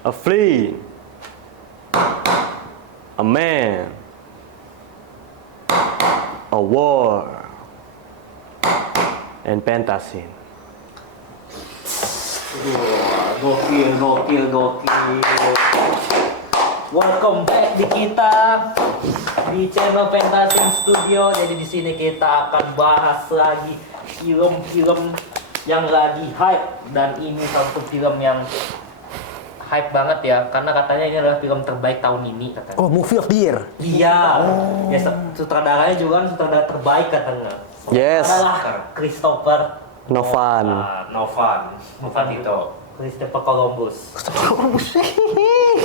A flea, a man, a war, and fantasy. Gokil. Welcome back di kita di channel Fantasy Studio. Jadi di sini kita akan bahas lagi film-film yang lagi hype, dan ini satu film yang hype banget ya, karena katanya ini adalah film terbaik tahun ini katanya. Oh, movie of the year. Iya. Ya sutradaranya juga kan sutradara terbaik katanya. Yes. Adalah Christopher Nolan. Nolan itu. Christopher Columbus. Oke,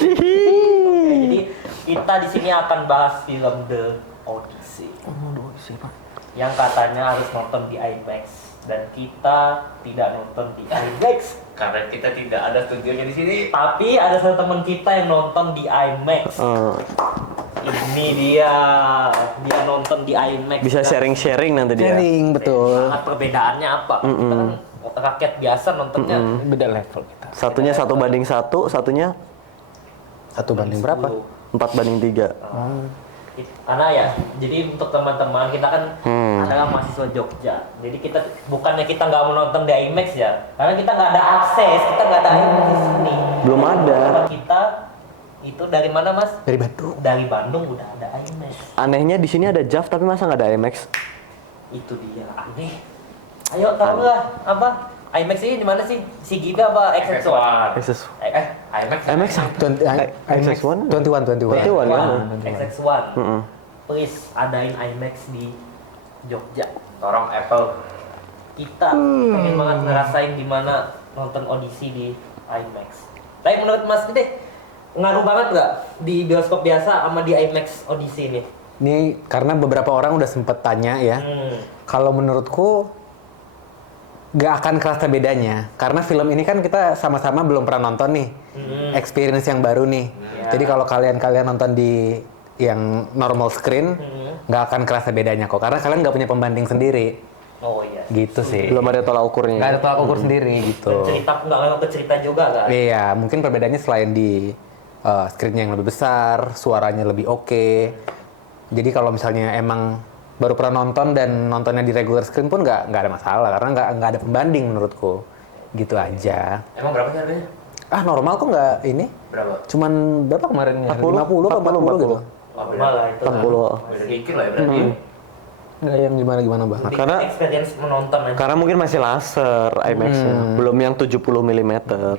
jadi kita di sini akan bahas film The Odyssey. Yang katanya harus nonton di IMAX, dan kita tidak nonton di IMAX karena kita tidak ada studionya di sini. Tapi ada satu teman kita yang nonton di IMAX. Ini dia nonton di IMAX. Bisa sharing-sharing nanti dia. Sharing, betul. Sangat perbedaannya apa? Kita kan rakyat biasa nontonnya. Beda level kita. Satunya 1:1, satunya 1 banding berapa? 4:3. Karena ya, jadi untuk teman-teman kita kan adalah mahasiswa Jogja. Jadi kita bukannya kita nggak menonton di IMAX ya, karena kita nggak ada akses, kita nggak ada IMAX di sini. Belum ada. Teman kita itu dari mana, Mas? Dari Bandung. Dari Bandung udah ada IMAX. Anehnya di sini ada JAV tapi masa nggak ada IMAX? Itu dia aneh. Ayo tahu nggak apa? IMAX ini di mana sih? Si Giga apa XX1? IMAX. IMAX XX1? 21. XX1. Please adain IMAX di Jogja. Tolong Apple. Kita pengen banget ngerasain gimana nonton Odyssey di IMAX. Tapi menurut Mas Gede, ngaruh banget nggak di bioskop biasa sama di IMAX Odyssey ini? Ini karena beberapa orang udah sempet tanya ya. Kalau menurutku gak akan kerasa bedanya, karena film ini kan kita sama-sama belum pernah nonton nih, experience yang baru nih. Jadi kalau kalian nonton di yang normal screen, gak akan kerasa bedanya kok, karena kalian gak punya pembanding sendiri. Oh iya. Gitu sih. Belum ada tolak ukurnya. Gak ada tolak ukur sendiri gitu. Dan cerita nggak lewat ke cerita juga kan? Iya, mungkin perbedaannya selain di screen yang lebih besar, suaranya lebih oke. Jadi kalau misalnya emang baru pernah nonton dan nontonnya di regular screen pun nggak ada masalah, karena nggak ada pembanding menurutku. Gitu aja. Emang berapa sih harganya? Normal kok nggak ini. Berapa? Cuman berapa kemarin? 40, 50 atau 40 gitu. Normal lah itu. 40. Beda dikit lah ya berarti. Nggak yang gimana Bang. Lebih Karena- experience menonton aja. Karena mungkin masih laser IMAX-nya. Belum yang 70 mm.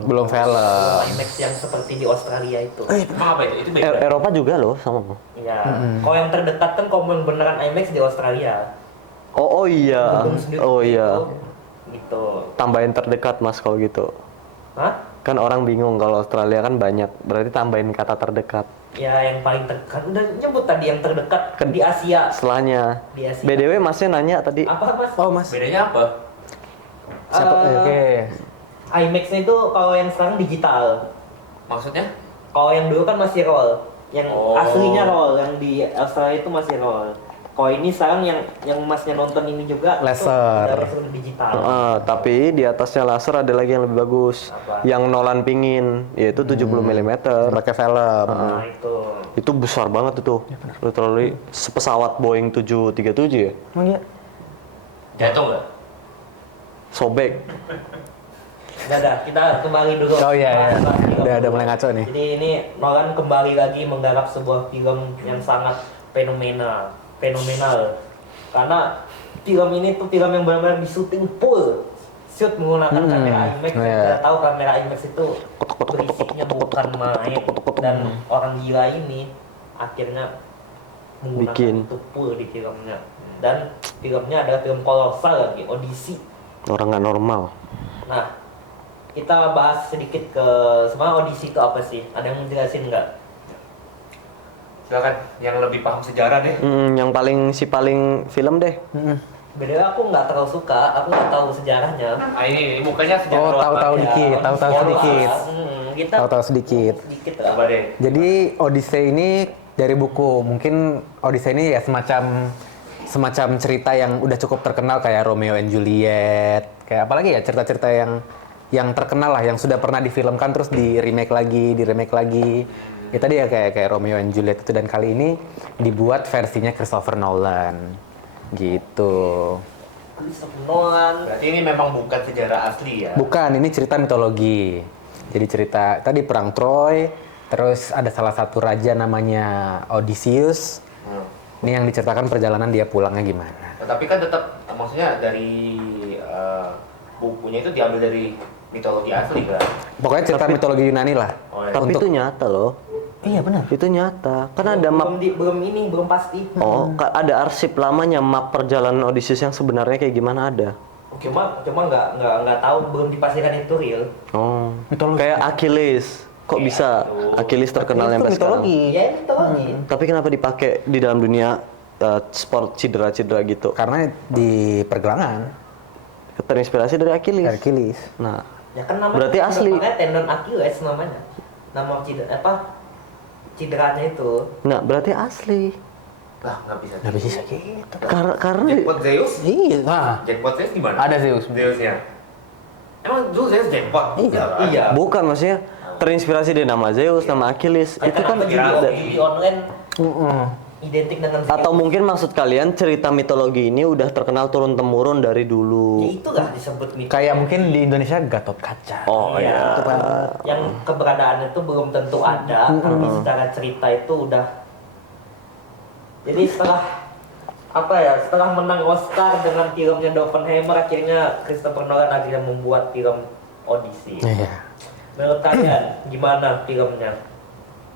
Belum film. IMAX yang seperti di Australia itu. Emang apa itu? Itu beda. Eropa juga loh sama. Iya. Kalau yang terdekat kan kalau yang beneran IMAX di Australia. Oh iya. Gedung sendiri Oh iya. Gitu. Tambahin terdekat Mas kalau gitu. Hah? Kan orang bingung kalau Australia kan banyak. Berarti tambahin kata terdekat. Ya yang paling terdekat. Udah nyebut tadi yang terdekat di Asia. Setelahnya. Di Asia. BDW Masnya nanya tadi. Apa Mas? Oh Mas. Bedanya apa? Oke. IMAX-nya itu kalau yang sekarang digital. Maksudnya? Kalau yang dulu kan masih roll. Yang Oh. aslinya roll, yang di Australia itu masih roll. Kalau ini sekarang yang Masnya nonton ini juga Laser. itu udah digital. Tapi di atasnya laser ada lagi yang lebih bagus. Apa? Yang Nolan pingin, yaitu 70 mm. Pakai film. Nah itu. Itu besar banget itu. Literally sepesawat Boeing 737 ya. Emang iya? Jatuh nggak? Sobek. Udah, kita kembali dulu. Oh iya. Bahas film Udah dulu. mulai ngaco nih. Jadi ini Nolan kembali lagi menggarap sebuah film yang sangat fenomenal. Karena film ini tuh film yang benar-benar disuting full. Shoot menggunakan kamera IMAX. Kita tahu kamera IMAX itu berisiknya bukan main, dan orang gila ini akhirnya menggunakan Bikin. itu full di filmnya. Dan filmnya adalah film kolosal lagi, Odyssey. Orang nggak normal. Nah, kita bahas sedikit ke sebenarnya Odyssey itu apa sih? Ada yang menjelasin nggak? Silakan yang lebih paham sejarah deh. Yang paling film deh. Beda aku nggak terlalu suka, aku nggak tahu sejarahnya. Ini mukanya sejarah. Oh, tahu-tahu ya. dikit, tahu-tahu sedikit. Kita Tahu-tahu sedikit. sedikit lah. Coba deh. Jadi Odyssey ini dari buku, mungkin Odyssey ini ya semacam cerita yang udah cukup terkenal kayak Romeo and Juliet, kayak apalagi ya cerita-cerita yang yang terkenal lah, yang sudah pernah difilmkan terus di remake lagi. Ya tadi ya kayak Romeo and Juliet itu, dan kali ini dibuat versinya Christopher Nolan. Gitu. Christopher Nolan. Berarti ini memang bukan sejarah asli ya? Bukan, ini cerita mitologi. Jadi cerita tadi perang Troy, terus ada salah satu raja namanya Odysseus. Ini yang diceritakan perjalanan dia pulangnya gimana. Tapi kan tetap, maksudnya dari bukunya itu diambil dari mitologi asli kan? Pokoknya cerita mitologi Yunani lah. Oh, iya. Tapi itu nyata loh. Iya benar. Itu nyata. Kan ada map. Belum pasti. Oh, ada arsip lamanya map perjalanan Odysseus yang sebenarnya kayak gimana ada. Cuma nggak tahu, belum dipastikan itu real. Oh. Mitologi. Kayak Achilles. Kok Iya, bisa itu. Achilles terkenal sampai sekarang? Ya mitologi. Tapi kenapa dipakai di dalam dunia sport cedera-cedera gitu? Karena di pergelangan Terinspirasi dari Achilles. Achilles. Nah, Ya kan namanya. berarti asli. Makanya tendon Achilles namanya. Nama cederanya itu. Nah, berarti asli. Lah, nggak bisa. Nggak bisa gitu. Karena Jackpot Zeus? Iya. Nah, Jackpot Zeus di mana? ada Zeus. Zeusnya. Emang dulu Zeus jackpot? Iya. kan? Iya. bukan maksudnya terinspirasi dari nama Zeus, nama Achilles. Itu kan di online identik dengan atau mungkin maksud kalian cerita mitologi ini udah terkenal turun temurun dari ya dulu. itu lah disebut mitologi. Kayak mungkin di Indonesia Gatot Kaca. Oh Iya. ya. Yang keberadaannya itu belum tentu ada, tapi secara cerita itu udah. Jadi setelah menang Oscar dengan filmnya The Oppenheimer, akhirnya Christopher Nolan akhirnya membuat film Odyssey. Iya. Menurut kalian gimana filmnya?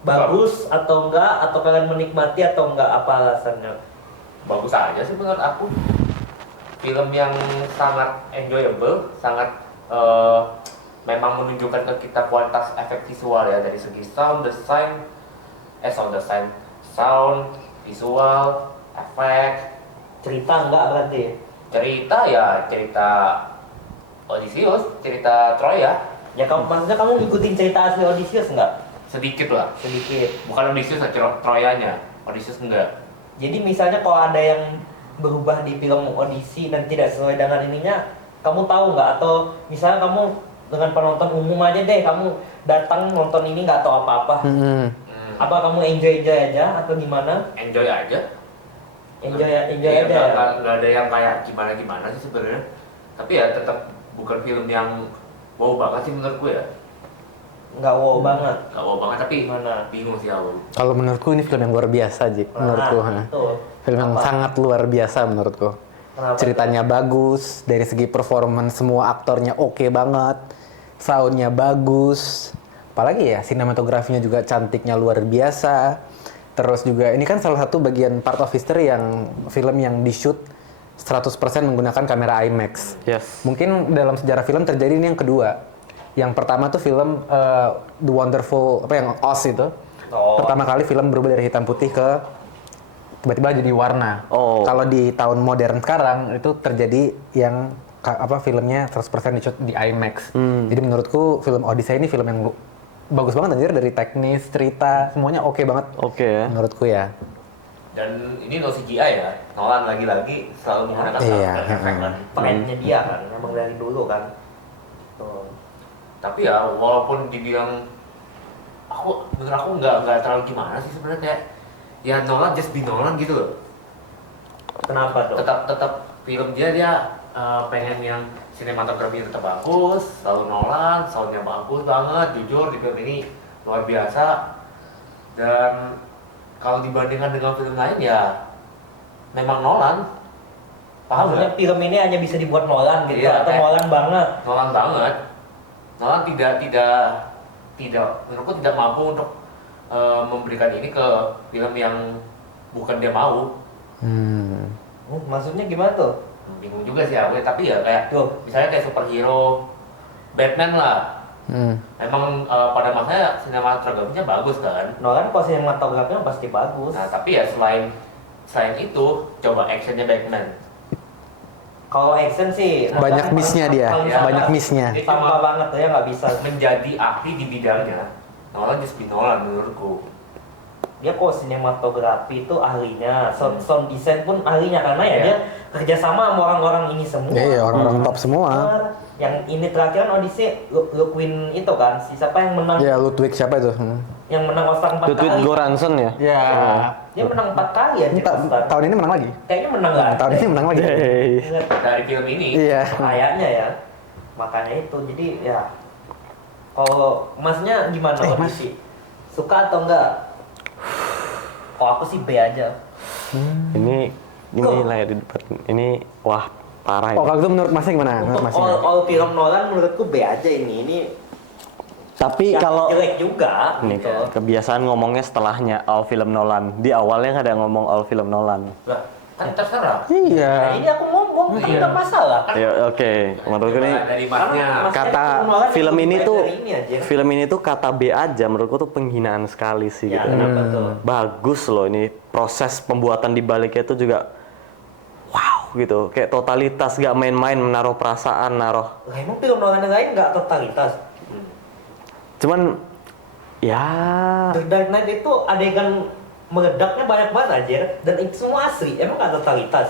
Bagus atau enggak? Atau kalian menikmati atau enggak? Apa alasannya? Bagus aja sih menurut aku. Film yang sangat enjoyable, sangat memang menunjukkan ke kita kualitas efek visual ya, dari segi sound design, sound, visual, efek. Cerita enggak berarti? Cerita ya cerita Odysseus, cerita Troya, Ya maksudnya kamu ngikutin cerita asli Odysseus enggak? sedikit lah. Sedikit. Bukan Odysseus, Troyanya. Odysseus enggak. Jadi misalnya kalau ada yang berubah di film Odyssey dan tidak sesuai dengan ininya, kamu tahu nggak? Atau misalnya kamu dengan penonton umum aja deh, kamu datang nonton ini nggak tahu apa-apa. Apa kamu enjoy aja atau gimana? Enjoy aja. Enjoy Iya, aja. nggak ada yang kayak gimana sih sebenarnya. Tapi ya tetap bukan film yang wow banget sih menurutku ya. Nggak wow banget. Nggak wow banget, tapi Gimana? bingung sih aku. Kalau menurutku ini film yang luar biasa, Ji. Menurutku. Itu. Film yang Apa? sangat luar biasa menurutku. Kenapa Ceritanya bagus, dari segi performance semua aktornya oke banget, soundnya bagus, apalagi ya sinematografinya juga cantiknya luar biasa. Terus juga ini kan salah satu bagian part of history yang film yang di shoot 100% menggunakan kamera IMAX. Yes. Mungkin dalam sejarah film terjadi ini yang kedua. Yang pertama tuh film The Wonderful yang Oz itu. Oh. Pertama kali film berubah dari hitam putih ke tiba-tiba jadi warna. Oh. Kalau di tahun modern sekarang itu terjadi yang filmnya 100% di shoot di IMAX. Jadi menurutku film Odyssey ini film yang bagus banget anjir, dari teknis, cerita, semuanya oke banget Oke ya. menurutku ya. Dan ini no CGI ya. Nolan lagi-lagi selalu menggunakan Iya. efek kan. Trendnya dia kan, emang dari dulu kan. Tuh. Tapi ya walaupun dibilang menurut aku nggak terlalu gimana sih sebenarnya, kayak ya Nolan just be Nolan gitu loh. Kenapa tuh? Tetap film dia pengen yang sinematografinya tetap bagus, selalu Nolan, soundnya bagus banget, jujur di film ini luar biasa. Dan kalau dibandingkan dengan film lain ya memang Nolan. Paham Maksudnya nggak? film ini hanya bisa dibuat Nolan gitu, Iya, atau kayak- Nolan banget. Nolan banget. Nolan tidak menurutku tidak mampu untuk memberikan ini ke film yang bukan dia mau. Maksudnya gimana tuh? Bingung juga sih aku, tapi ya kayak Tuh. misalnya kayak superhero, Batman lah. Emang pada masanya sinematografinya bagus kan. Nolan kalau sinematografinya pasti bagus. Nah tapi ya selain itu coba actionnya Batman. Kalau action sih Banyak miss-nya dia, Ya. banyak miss-nya. Dia sampah cuma banget tuh ya, nggak bisa. menjadi ahli di bidangnya. Nolan just be Nolan menurutku. Dia kok sinematografi itu ahlinya, sound design pun ahlinya karena ya Iya. dia kerjasama sama orang-orang ini semua. Iya, orang-orang top semua. Yang ini terakhir kan Odyssey, Luquin itu kan, si siapa yang menang? Ya Ludwig siapa itu? Yang menang Oscar 4 Ludwig kali. Göransson ya? Ya. Dia menang 4 kali ya Oscar. Tahun ini menang lagi. Kayaknya menang nggak? Tahun ini menang lagi. Hey. Dari film ini. Iya. Kayaknya ya. Makanya itu, jadi ya. Kalau masnya gimana Odyssey? Suka atau enggak? Kalau aku sih B aja. Ini lah ya di depan. Ini wah parah Oh ya. kalau itu menurut masnya gimana? Menurut Untuk masnya? all film Nolan menurutku B aja ini. Ini Tapi ya, kalau jelek juga nih gitu. kebiasaan ngomongnya setelahnya all film Nolan. Di awalnya nggak ada ngomong all film Nolan. Lah, kan terserah. Nah, Iya. ini aku ngomong, kan nggak masalah. Kan Ya oke, menurutku nih Dari masnya. kata Nolan film lebih ini baik tuh dari ini aja. film ini tuh kata B aja menurutku tuh penghinaan sekali sih Ya, gitu. kenapa tuh? Bagus loh ini proses pembuatan di baliknya itu juga wow gitu. Kayak totalitas gak main-main menaruh perasaan, naruh. Lah emang film Nolan yang lain nggak totalitas? Cuman ya The Dark Knight itu adegan meledaknya banyak banget aja dan itu semua asli, emang nggak totalitas.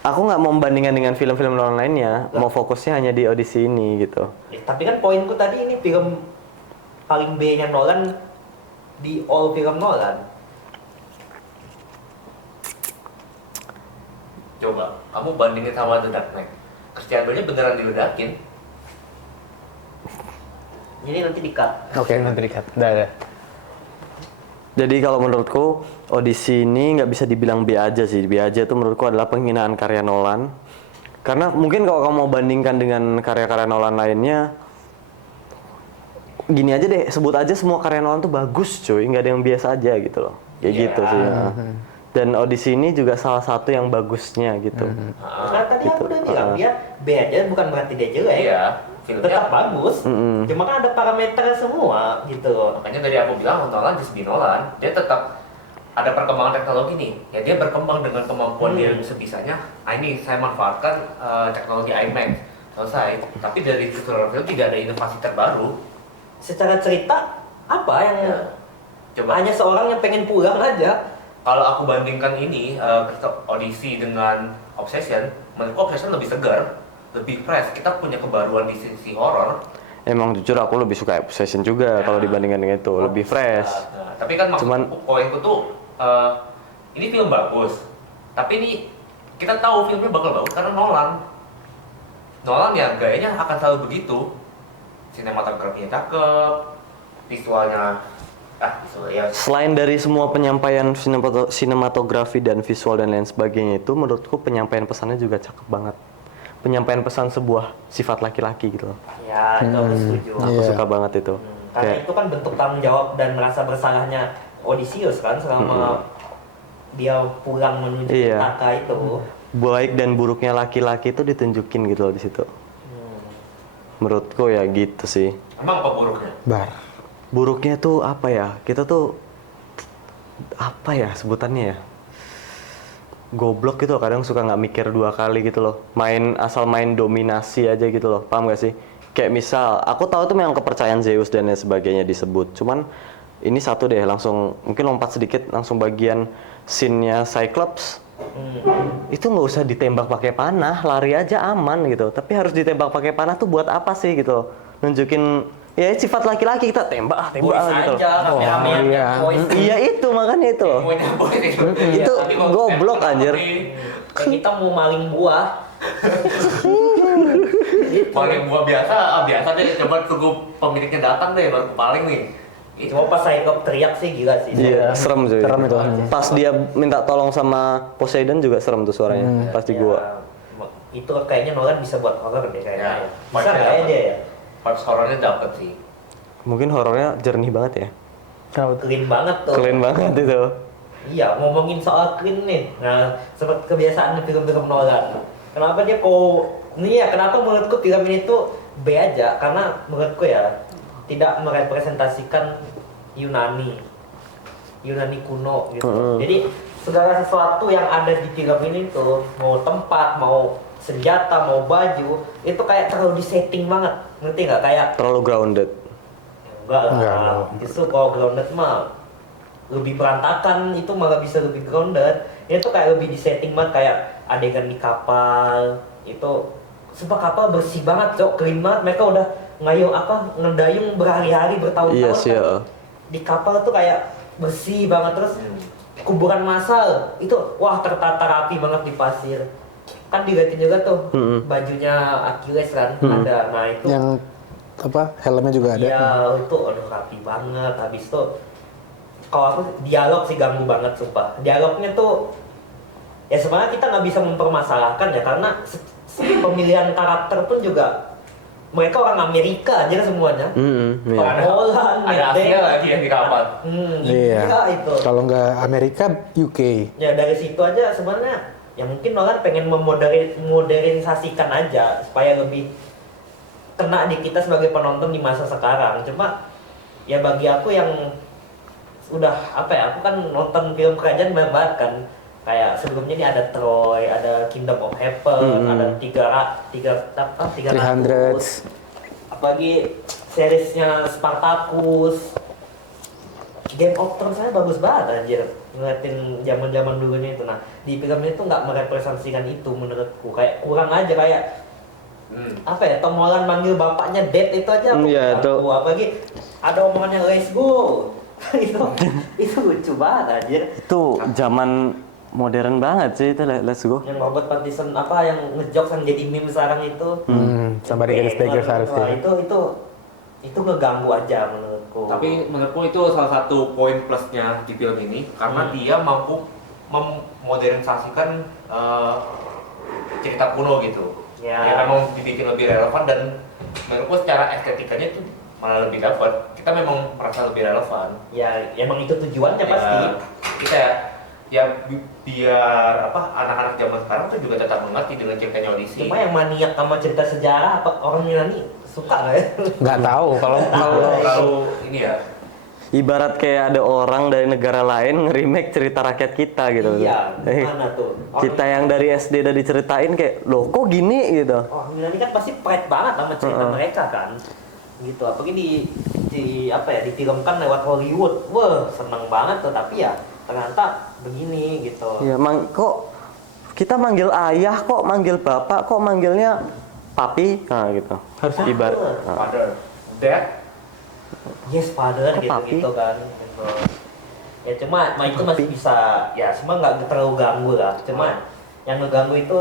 aku nggak mau membandingkan dengan film-film Nolan lainnya, mau fokusnya hanya di Odyssey ini gitu. Tapi kan poinku tadi ini film paling B-nya Nolan di all film Nolan. Coba, kamu bandingin sama The Dark Knight. Christian Bale-nya beneran diledakin. Jadi nanti di-cut. Oke nanti dikat. Udah. Jadi kalau menurutku Odyssey ini nggak bisa dibilang B aja sih. B aja itu menurutku adalah penghinaan karya Nolan. Karena mungkin kalau kamu mau bandingkan dengan karya-karya Nolan lainnya, gini aja deh, sebut aja semua karya Nolan tuh bagus cuy, nggak ada yang biasa aja gitu loh. Kayak Iya. gitu sih. Ya. Dan Odyssey ini juga salah satu yang bagusnya gitu. Nah, tadi aku udah bilang dia B aja bukan berarti dia jelek. Iya, filmnya. Tetap bagus. Mm-mm. Cuma kan ada parameternya semua gitu. Makanya dari aku bilang Nolan just be Nolan. Dia tetap ada perkembangan teknologi nih. Ya dia berkembang dengan kemampuan dia yang sebisanya. Nah ini saya manfaatkan teknologi IMAX. Selesai. Tapi dari film tidak ada inovasi terbaru. Secara cerita apa yang Ya. Coba. hanya seorang yang pengen pulang aja. Kalau aku bandingkan ini Odyssey dengan Obsession, menurutku Obsession lebih segar, lebih fresh. Kita punya kebaruan di sisi horor. Emang jujur aku lebih suka Obsession juga kalau dibandingkan dengan itu, lebih fresh. Nah, tapi kan maksud Cuman- poinku tuh ini film bagus. Tapi ini kita tahu filmnya bakal bagus karena Nolan. Nolan ya gayanya akan selalu begitu. Sinematografinya cakep, visualnya visual ya. Selain dari semua penyampaian sinematografi dan visual dan lain sebagainya itu, menurutku penyampaian pesannya juga cakep banget. Penyampaian pesan sebuah sifat laki-laki gitu loh. Ya, itu aku setuju. Aku Iya. suka banget itu. Karena Kayak, itu kan bentuk tanggung jawab dan merasa bersalahnya Odysseus kan selama dia pulang menuju Iya. Ithaka itu. baik dan buruknya laki-laki itu ditunjukin gitu loh di situ. Menurutku ya gitu sih. Emang apa buruknya? Bar. Buruknya tuh apa ya? Kita tuh apa ya sebutannya ya? Goblok gitu loh, kadang suka nggak mikir dua kali gitu loh. Asal main dominasi aja gitu loh. Paham gak sih? Kayak misal, aku tahu tuh memang kepercayaan Zeus dan lain sebagainya disebut. Cuman ini satu deh, langsung mungkin lompat sedikit langsung bagian scene-nya Cyclops. Itu nggak usah ditembak pakai panah, lari aja aman gitu. Tapi harus ditembak pakai panah tuh buat apa sih gitu? Nunjukin ya sifat laki-laki, kita tembak Boys gitu. aja, rame-ramean iya. boys. Iya itu makanya itu loh. Punya boy itu. Itu Tapi kalau goblok, tembak anjir. Kayak kita mau maling buah. Paling gua biasa deh, coba tunggu pemiliknya datang deh baru paling nih. Itu Cuma pas Cyclops teriak sih gila sih. Iya, serem cuy. Serem itu. Pas dia minta tolong sama Poseidon juga serem tuh suaranya. Pas di Ya, gua. itu kayaknya Nolan bisa buat horror deh kayaknya. Ya, Bisa nggak ya dia ya? parts horornya dapet sih. Mungkin horornya jernih banget ya. Clean banget tuh. Keren banget itu. Iya, ngomongin soal clean nih. Nah, seperti kebiasaan di film-film Nolan. Kenapa dia kenapa menurutku film ini tuh B aja? Karena menurutku ya tidak merepresentasikan Yunani kuno gitu. Jadi segala sesuatu yang ada di film ini tuh, mau tempat, mau senjata, mau baju, itu kayak terlalu disetting banget. Ngerti nggak? Kayak Terlalu grounded. enggak Enggak, lah. enggak. Justru kalau grounded mah lebih berantakan, itu malah bisa lebih grounded. Itu kayak lebih disetting banget, kayak adegan di kapal itu sumpah kapal bersih banget, Cok, clean banget. Mereka udah ngedayung berhari-hari, bertahun-tahun. Iya sih, ya. Di kapal tuh kayak bersih banget. Terus kuburan massal itu wah tertata rapi banget di pasir. Kan dilihatin juga tuh bajunya Achilles kan ada. Nah itu Yang helmnya juga ada. iya itu aduh rapi banget. Habis itu kalau aku dialog sih ganggu banget sumpah. Dialognya tuh ya sebenarnya kita nggak bisa mempermasalahkan ya karena pemilihan karakter pun juga mereka orang Amerika aja semuanya. Iya. Orang Holland, Ada Asia lagi yang di kapal. Iya. Iya itu. Kalau nggak Amerika, UK. Ya dari situ aja sebenarnya ya mungkin Nolan pengen memodernisasikan aja supaya lebih kena di kita sebagai penonton di masa sekarang. Cuma ya bagi aku yang udah aku kan nonton film kerajaan banget kan. Kayak sebelumnya ini ada Troy, ada Kingdom of Heaven, ada 300. Apalagi seriesnya Spartacus. Game of Thrones saya bagus banget anjir. Ngeliatin zaman-zaman dulunya itu. Nah, di filmnya itu nggak merepresentasikan itu menurutku. Kayak kurang aja kayak Tom Holland manggil bapaknya Dad itu aja aku Iya, itu. ganggu. Apalagi ada omongannya let's go. itu lucu banget anjir. Itu zaman modern banget sih itu, let's go. Yang Robert Pattinson yang ngejokes yang jadi meme sekarang itu. Somebody gets bigger harus Wah, itu ngeganggu aja menurutku. Tapi menurutku itu salah satu poin plusnya di film ini karena dia mampu memodernisasikan cerita kuno gitu. Ya. Ya memang dibikin lebih relevan dan menurutku secara estetikanya itu malah lebih dapat. Kita memang merasa lebih relevan. Ya, emang itu tujuannya pasti. Kita ya biar anak-anak zaman sekarang tuh juga tetap mengerti dengan ceritanya Odyssey. Cuma yang maniak sama cerita sejarah orang Yunani suka nggak ya? Nggak tahu kalau Kalau ini ya Ibarat kayak ada orang dari negara lain nge-remake cerita rakyat kita gitu. Iya, gimana tuh? Kita yang dari SD udah diceritain kayak, loh kok gini gitu. Orang Yunani kan pasti pride banget sama cerita mereka kan. Gitu, apalagi difilmkan lewat Hollywood. Wah, seneng banget tuh, tapi ya ternyata begini gitu. Ya, kok kita manggil ayah, kok manggil bapak, kok manggilnya papi, nah gitu. Harusnya ibarat. father, dad, Yes, father papi? gitu kan. Gitu. Ya cuma itu masih bisa, ya semua nggak terlalu ganggu lah. Cuma yang ngeganggu itu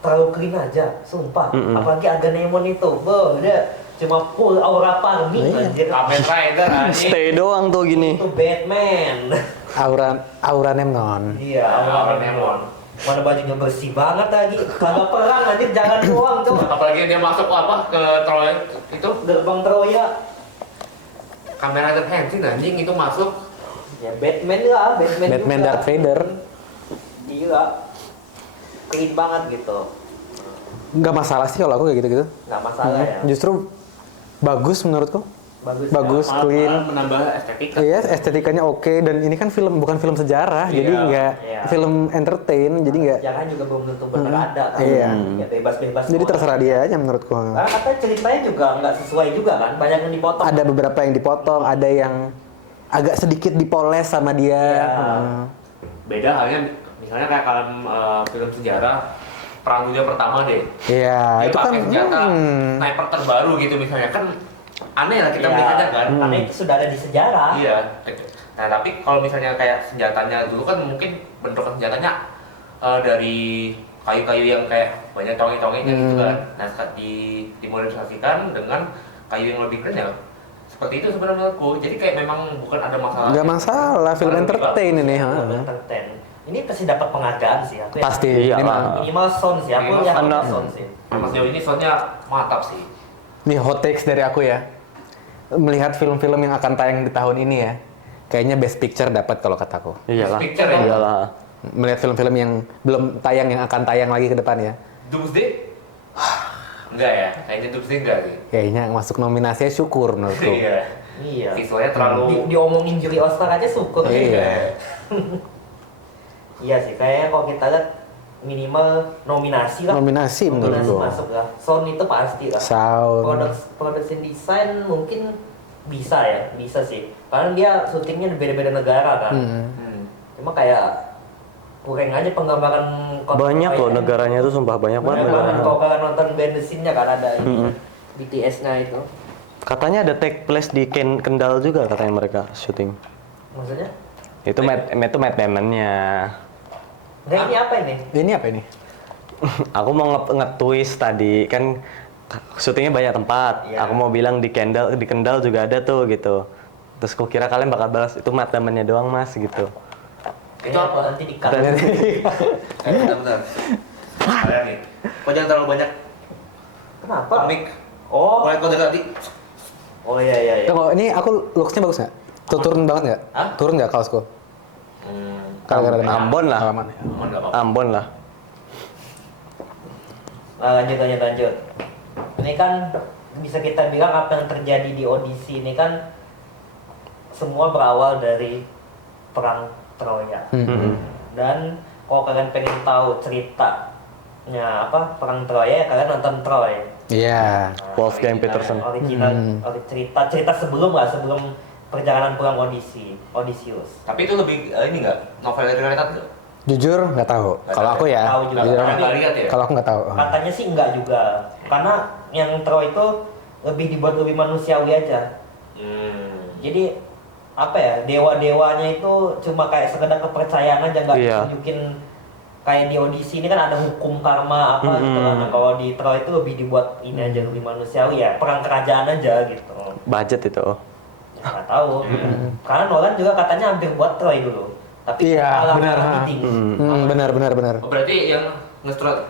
terlalu clean aja, sumpah. Apalagi Agamemnon itu, dia cuma full aura parmi anjir. Kamen Rider anjing. Stay doang tuh gini. Itu Batman. Aura Nemnon. Iya, Agamemnon. Mana bajunya bersih banget lagi. Kagak perang anjir, jangan doang tuh. Apalagi dia masuk ke Troy itu Gerbang Troya. kamera Hansen anjing itu masuk. Ya Batman lah, Batman juga. Darth Vader. Gila. Clean banget gitu. Nggak masalah sih kalau aku kayak gitu-gitu. Nggak masalah ya. Justru bagus menurutku. Bagus, Malah clean. menambah estetika. Iya, estetikanya oke dan ini kan bukan film sejarah, Iya. jadi nggak Iya. film entertain, jadi nggak. Jangan juga belum tentu benar ada kan. Iya. Ya bebas-bebas. Jadi semua. terserah dia aja menurutku. Karena katanya ceritanya juga nggak sesuai juga kan, banyak yang dipotong. Ada beberapa yang dipotong, ada yang agak sedikit dipoles sama dia. Iya. Beda halnya misalnya kayak film sejarah Perang Dunia Pertama deh. Iya, Dia itu kan pakai senjata sniper terbaru gitu misalnya kan aneh lah kita melihatnya kan. Karena itu sudah ada di sejarah. Iya. Nah tapi kalau misalnya kayak senjatanya dulu kan mungkin bentuk senjatanya dari kayu-kayu yang kayak banyak conge-congenya gitu kan. Nah dimodernisasikan dengan kayu yang lebih keren ya. Seperti itu sebenarnya menurutku. Jadi kayak memang bukan ada masalah. nggak masalah, film Malah lebih entertain bagus. ini. Entertain. Ini pasti dapat penghargaan sih. Aku ya. Pasti. Iya Ini lah. mah- Minimal sound sih. Aku Minimal yang sound. sound sih. Memang sejauh ini soundnya mantap sih. Nih hot takes dari aku ya. Melihat film-film yang akan tayang di tahun ini ya, kayaknya Best Picture dapat kalau kataku. Iyalah. Picture ya? Iyalah. Melihat film-film yang belum tayang yang akan tayang lagi ke depan ya. Doomsday? Enggak ya, kayaknya Doomsday enggak sih. Kayaknya masuk nominasinya syukur menurutku. Iya. Iya. Visualnya terlalu Diomongin juri Oscar aja syukur. Iya. Iya sih, kayaknya kalau kita lihat minimal nominasi lah. Nominasi menurutku. masuk lah. Sound itu pasti lah. Sound. Production design mungkin bisa ya, bisa sih. Karena dia syutingnya di beda-beda negara kan. Hmm. Hmm. Cuma kayak kurang aja penggambaran kota Banyak Troy loh ya. negaranya tuh sumpah banyak banget Banyak banget. negaranya. Kalau kalian nonton behind the scene-nya kan ada BTS-nya itu. Katanya ada take place di Kendal juga katanya mereka syuting. Maksudnya? Itu Matt Damon-nya. Enggak, ini apa ini? Ini apa ini? Aku mau nge-twist tadi kan syutingnya banyak tempat. Iya. Aku mau bilang di Kendal juga ada tuh gitu. Terus aku kira kalian bakal balas itu Matt Damon-nya doang Mas gitu. Itu apa? Nanti di-cut. Bentar. Bayangin. Kok jangan terlalu banyak Kenapa? komik. Oh. Mulai kau dekat di. Oh iya. Tunggu, ini aku looks-nya bagus nggak? Tuh turun banget nggak? Hah? Turun nggak kaosku? Gara-gara kena Ambon lah. halaman ya. Aman nggak apa-apa. Ambon lah. Lanjut. Ini kan bisa kita bilang apa yang terjadi di audisi ini kan semua berawal dari perang Troya. Dan kalau kalian pengen tahu ceritanya apa perang Troya ya kalian nonton Troy. Iya. Wolfgang Peterson. Cerita sebelum perjalanan pulang Odysseus. Tapi itu lebih ini nggak novel dari realita nggak? Jujur nggak tahu. Nggak Kalau tahu aku ya? ya, Tahu juga. jujur, Karena nggak lihat ya. kalau aku nggak tahu. Katanya sih enggak juga, karena yang Troy itu lebih dibuat lebih manusiawi aja. Jadi apa ya, dewa-dewanya itu cuma kayak sekedar kepercayaan aja, nggak Iya. tunjukin kayak di Odyssey ini kan ada hukum karma apa gitu kan. Nah, kalau di Troy itu lebih dibuat ini aja lebih manusiawi ya, perang kerajaan aja gitu. Budget itu. Ya, nggak tahu. Karena Nolan juga katanya hampir buat Troy dulu. Tapi Iya, kalah benar, sama ha. Bidding. Benar. Oh, berarti yang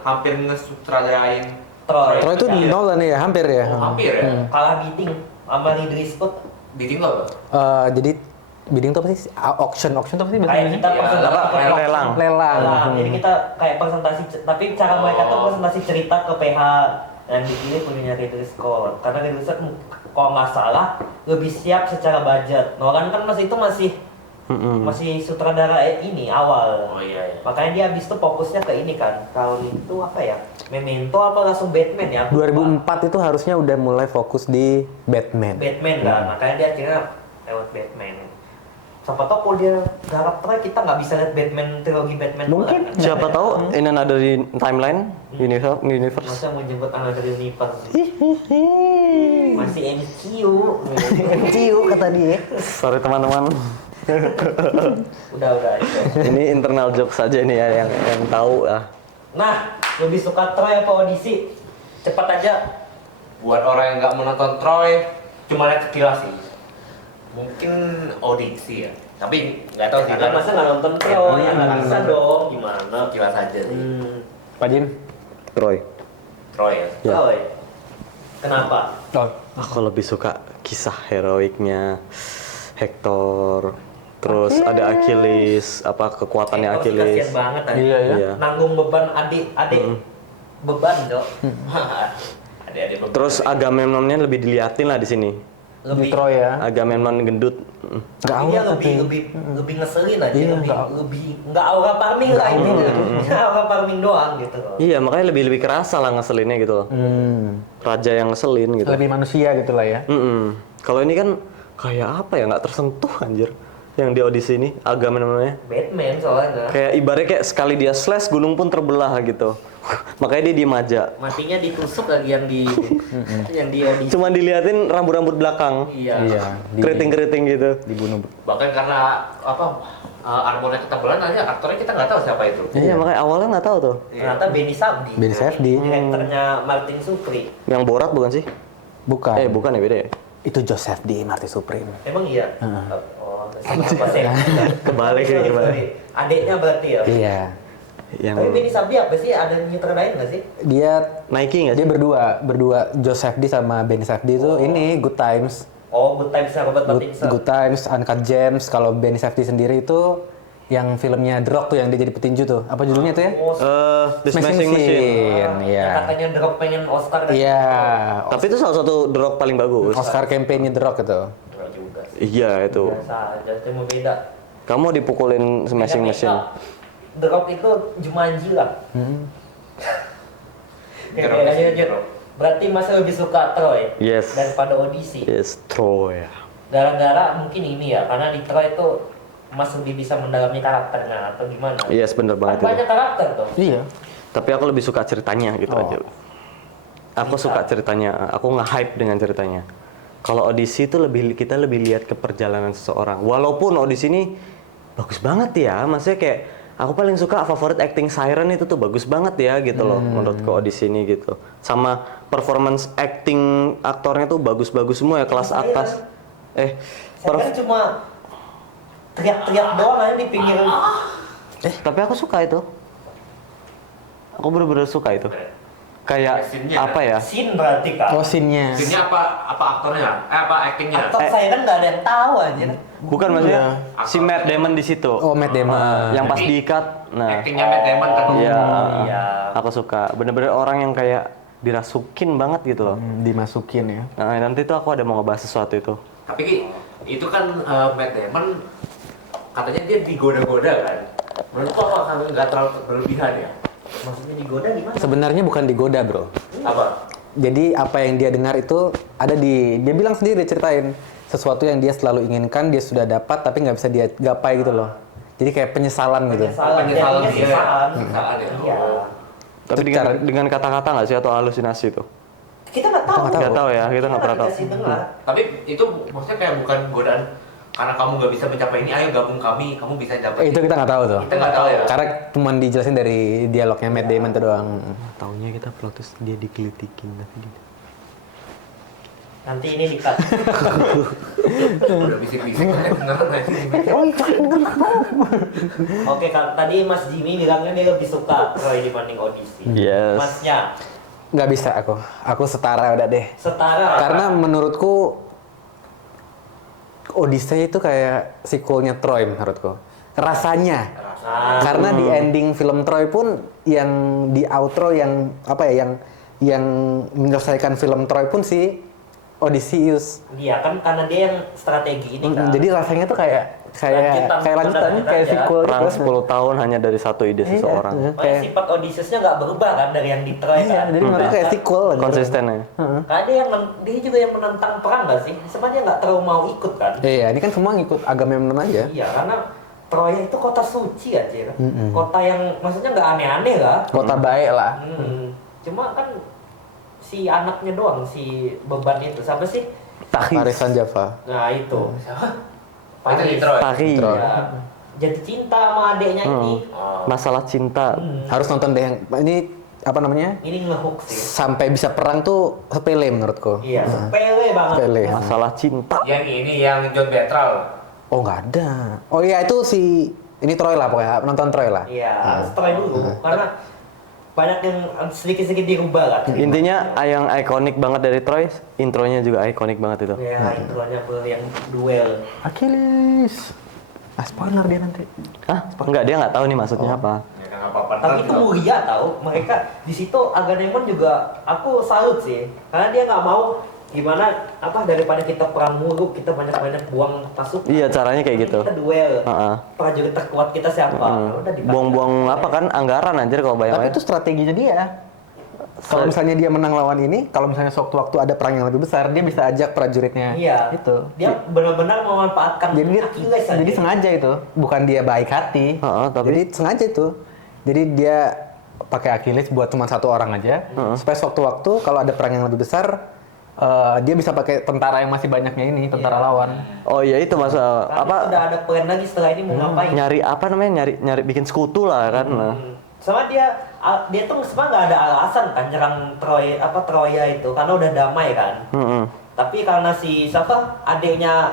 hampir ngesutradain Troy. Troy itu Iya. Nolan ya, hampir ya. Oh, hampir ya. Kalah Bidding sama Ridley Scott. Ditinggal apa? Jadi bidding itu apa sih? Auction itu apa sih? Kayak kita Ya, presentasi apa? ke Lelang. Lelang. Jadi kita kayak presentasi, tapi cara mereka tuh presentasi cerita ke PH dan dipilih punyanya Ridley Scott. Karena Ridley Scott kalau nggak salah lebih siap secara budget. Nolan kan masih sutradara ini awal. Oh iya. Makanya dia habis itu fokusnya ke ini kan. Kalau itu apa ya? Memento apa langsung Batman ya? Aku lupa. 2004 itu harusnya udah mulai fokus di Batman. Batman kan. Makanya dia akhirnya lewat Batman. Siapa tahu kalau dia garap Troy kita nggak bisa lihat Batman trilogi Batman. Mungkin. Nolan, kan? Siapa tahu in another timeline universe. Masa mau jemput Another Universe? Masih MCU. MCU kata dia. Sorry teman-teman. udah itu. Ini internal joke saja ini ya yang tahu ah. Nah, lebih suka Troy apa Odyssey? Cepat aja. Buat orang yang nggak menonton Troy, cuma lihat sekilas sih. Mungkin Odyssey ya. Tapi nggak tahu sih. Karena masa nggak nonton Troy, ya nggak bisa dong. Gimana? Sekilas aja sih. Pak Jin? Troy. Troy ya. Ya. Troy. Kenapa? Oh. Aku lebih suka kisah heroiknya Hector. Terus ada Achilles, apa kekuatannya Hector sih Achilles. kasihan banget tadi. Iya ya. Iya. Nanggung beban adik beban dong. Adik-adik beberapa. Terus Agamemnonnya lebih diliatin lah di sini. Di Lebih Troy ya. Agamemnon gendut. Nggak Tapi awet dia tapi. lebih ngeselin aja, Iya, lebih nggak aura farming lah ini, aura farming doang gitu loh. Iya, makanya lebih kerasa lah ngeselinnya gitu loh. Raja yang ngeselin gitu. Lebih manusia gitu lah ya. Kalau ini kan kayak apa ya, nggak tersentuh anjir. Yang di audisi ini Agamemnonnya. Batman soalnya Kayak ibaratnya kayak sekali dia slash gunung pun terbelah gitu. Makanya dia diem aja. matinya ditusuk lagi yang di audisi. Cuma diliatin rambut-rambut belakang. Iya. Keriting-keriting gitu. Dibunuh. Bahkan karena armornya ketebalan aja aktornya kita nggak tahu siapa itu. Iya, makanya awalnya nggak tahu tuh. Ternyata Benny Sabdi. Benny Safdie. Direkturnya Martin Supri. Yang Borat bukan sih? Bukan. Bukan ya, beda ya? Itu Joseph di Marty Supreme. Emang iya? Oh, apa sih? Kebalik ya, kebalik. Adiknya berarti ya? Iya. Yang Tapi Benny Sabdi apa sih? Ada nyutradain nggak sih? Dia Nike nggak dia sih? berdua Joseph D sama Benny Safdie itu ini Good Times. Oh, Good Times Robert Pattinson. Good Times, Uncut Gems. Kalau Benny Safdie sendiri itu yang filmnya The Rock tuh yang dia jadi petinju tuh. Apa judulnya tuh ya? Oh, The Smashing Machine. Iya. yang katanya The Rock pengen Oscar dan Iya. Tapi itu salah satu The Rock paling bagus. Oscar campaign-nya The Rock itu. Enggak juga sih. Iya itu. Biasa aja, cuma beda. Kamu dipukulin Smashing Beda Machine. makeup. The Rock itu Jumanji lah. Oke, The Rock is lanjut. The Rock. Berarti Mas lebih suka Troy Yes. daripada Odyssey. Yes, Troy. Gara-gara mungkin ini ya, karena di Troy itu Mas lebih bisa mendalami karakternya atau gimana? Iya, bener banget Kan itu. banyak karakter tuh. Iya. Tapi aku lebih suka ceritanya gitu aja. Aku suka ceritanya, aku nge-hype dengan ceritanya. Kalau audisi itu kita lebih lihat ke perjalanan seseorang. Walaupun audisi ini bagus banget ya, maksudnya kayak aku paling suka favorit acting Siren itu tuh bagus banget ya gitu loh menurutku audisi ini gitu. Sama performance acting aktornya tuh bagus-bagus semua ya, kelas atas. Saya kan cuma teriak-teriak doang aja di pinggir. Tapi aku suka itu. Aku bener-bener suka itu. Kayak Scene-nya, apa ya? Scene berarti kan. Oh, scene-nya. Ini apa aktornya? Apa actingnya? Aktor saya kan nggak ada yang tahu aja. Bukan maksudnya Iya. si Matt Damon di situ. Oh, Matt Damon. Yang pas Jadi, diikat. Nah, Actingnya Matt Damon kan. iya. iya. Aku suka. Bener-bener orang yang kayak dirasukin banget gitu loh. Dimasukin ya. Nah, nanti tuh aku ada mau ngebahas sesuatu itu. Tapi Ki, itu kan Matt Damon katanya dia digoda-goda kan. Menurutku apa nggak terlalu berlebihan ya? Maksudnya digoda gimana? Sebenarnya bukan digoda, Bro. Apa? Jadi apa yang dia dengar itu ada dia bilang sendiri ceritain sesuatu yang dia selalu inginkan dia sudah dapat tapi nggak bisa dia gapai gitu loh. Jadi kayak penyesalan gitu. Penyesalan dia. Sisaan. Penyesalan ya. Iya. Oh. Tapi dengan kata-kata nggak sih atau halusinasi itu? Kita nggak tahu. Nggak tahu ya, kita nggak pernah tahu. Dikasih dengar. Tapi itu maksudnya kayak bukan godaan karena kamu nggak bisa mencapai ini, ayo gabung kami, kamu bisa dapat. Itu kita nggak tahu tuh. Kita nggak tahu ya. Karena cuma dijelasin dari dialognya Matt Damon tuh doang. Taunya kita plot twist dia digelitikin tapi gitu. Nanti ini dikat. Udah bisik-bisik beneran nggak sih? Oke kan, tadi Mas Jimmy bilangnya dia lebih suka Troy dibanding Odyssey. Yes. Masnya Nggak bisa aku setara udah deh. setara. Karena menurutku Odyssey itu kayak sequelnya Troy menurutku. Rasanya. Nah, Karena di ending film Troy pun yang di outro yang apa ya yang menyelesaikan film Troy pun si Odysseus. dia kan karena dia yang strategi ini kan. Jadi rasanya tuh kayak lanjutan kayak aja. sequel Perang gitu. 10 tahun hanya dari satu ide Iya, seseorang. Makanya kayak sifat Odysseusnya nggak berubah kan dari yang di Troy iya, kan. jadi menurutku kayak sequel aja. Konsisten ya. Karena dia juga yang menentang perang nggak sih? Sebenarnya nggak terlalu mau ikut kan? Iya, ini kan semua ngikut agama Memnon aja. Iya, karena Troya itu kota suci aja kan. Kota yang maksudnya nggak aneh-aneh lah. Kota baik lah. Cuma kan si anaknya doang si beban itu. Siapa sih? Parisan Java. Nah itu. Itu di Troy. Paris. Troy. Ya. Jadi cinta sama adeknya ini. Masalah cinta. Harus nonton deh yang ini apa namanya? Ini ngehook sih. Sampai bisa perang tuh sepele menurutku. Iya, sepele banget. Sepele. Masalah cinta. Yang ini yang John Betral. Oh nggak ada. Oh iya itu si ini Troy lah pokoknya nonton Troy lah. Iya, harus try dulu karena banyak yang sedikit-sedikit dirubah kan. Intinya yang ikonik banget dari Troy, intronya juga ikonik banget itu. Ya, intronya yang duel. Achilles. Spoiler dia nanti. Hah? Enggak, dia nggak tahu nih maksudnya apa. Ya nggak apa-apa. Tapi itu mulia tahu. Mereka di situ Agamemnon juga aku salut sih. Karena dia nggak mau gimana daripada kita perang mulu, kita banyak-banyak buang pasukan. Iya, caranya kayak gitu. Kita duel. Heeh. Prajurit terkuat kita siapa? Udah dipakai. Buang-buang apa kan anggaran anjir kalau Tapi bayangin. itu strateginya dia. Kalau misalnya dia menang lawan ini, kalau misalnya sewaktu-waktu ada perang yang lebih besar, dia bisa ajak prajuritnya. Iya. Itu. Dia benar-benar memanfaatkan Jadi Achilles aja. jadi sengaja itu, bukan dia baik hati. Tapi- Jadi sengaja itu. Jadi dia pakai Achilles buat cuma satu orang aja. Supaya sewaktu-waktu kalau ada perang yang lebih besar, dia bisa pakai tentara yang masih banyaknya ini, tentara lawan. Oh iya itu masa Karena apa udah ada plan lagi setelah ini mau ngapain. nyari apa namanya nyari bikin sekutu lah kan. Nah. Sama dia tuh sebenarnya nggak ada alasan kan nyerang Troya itu karena udah damai kan. Tapi karena si siapa adiknya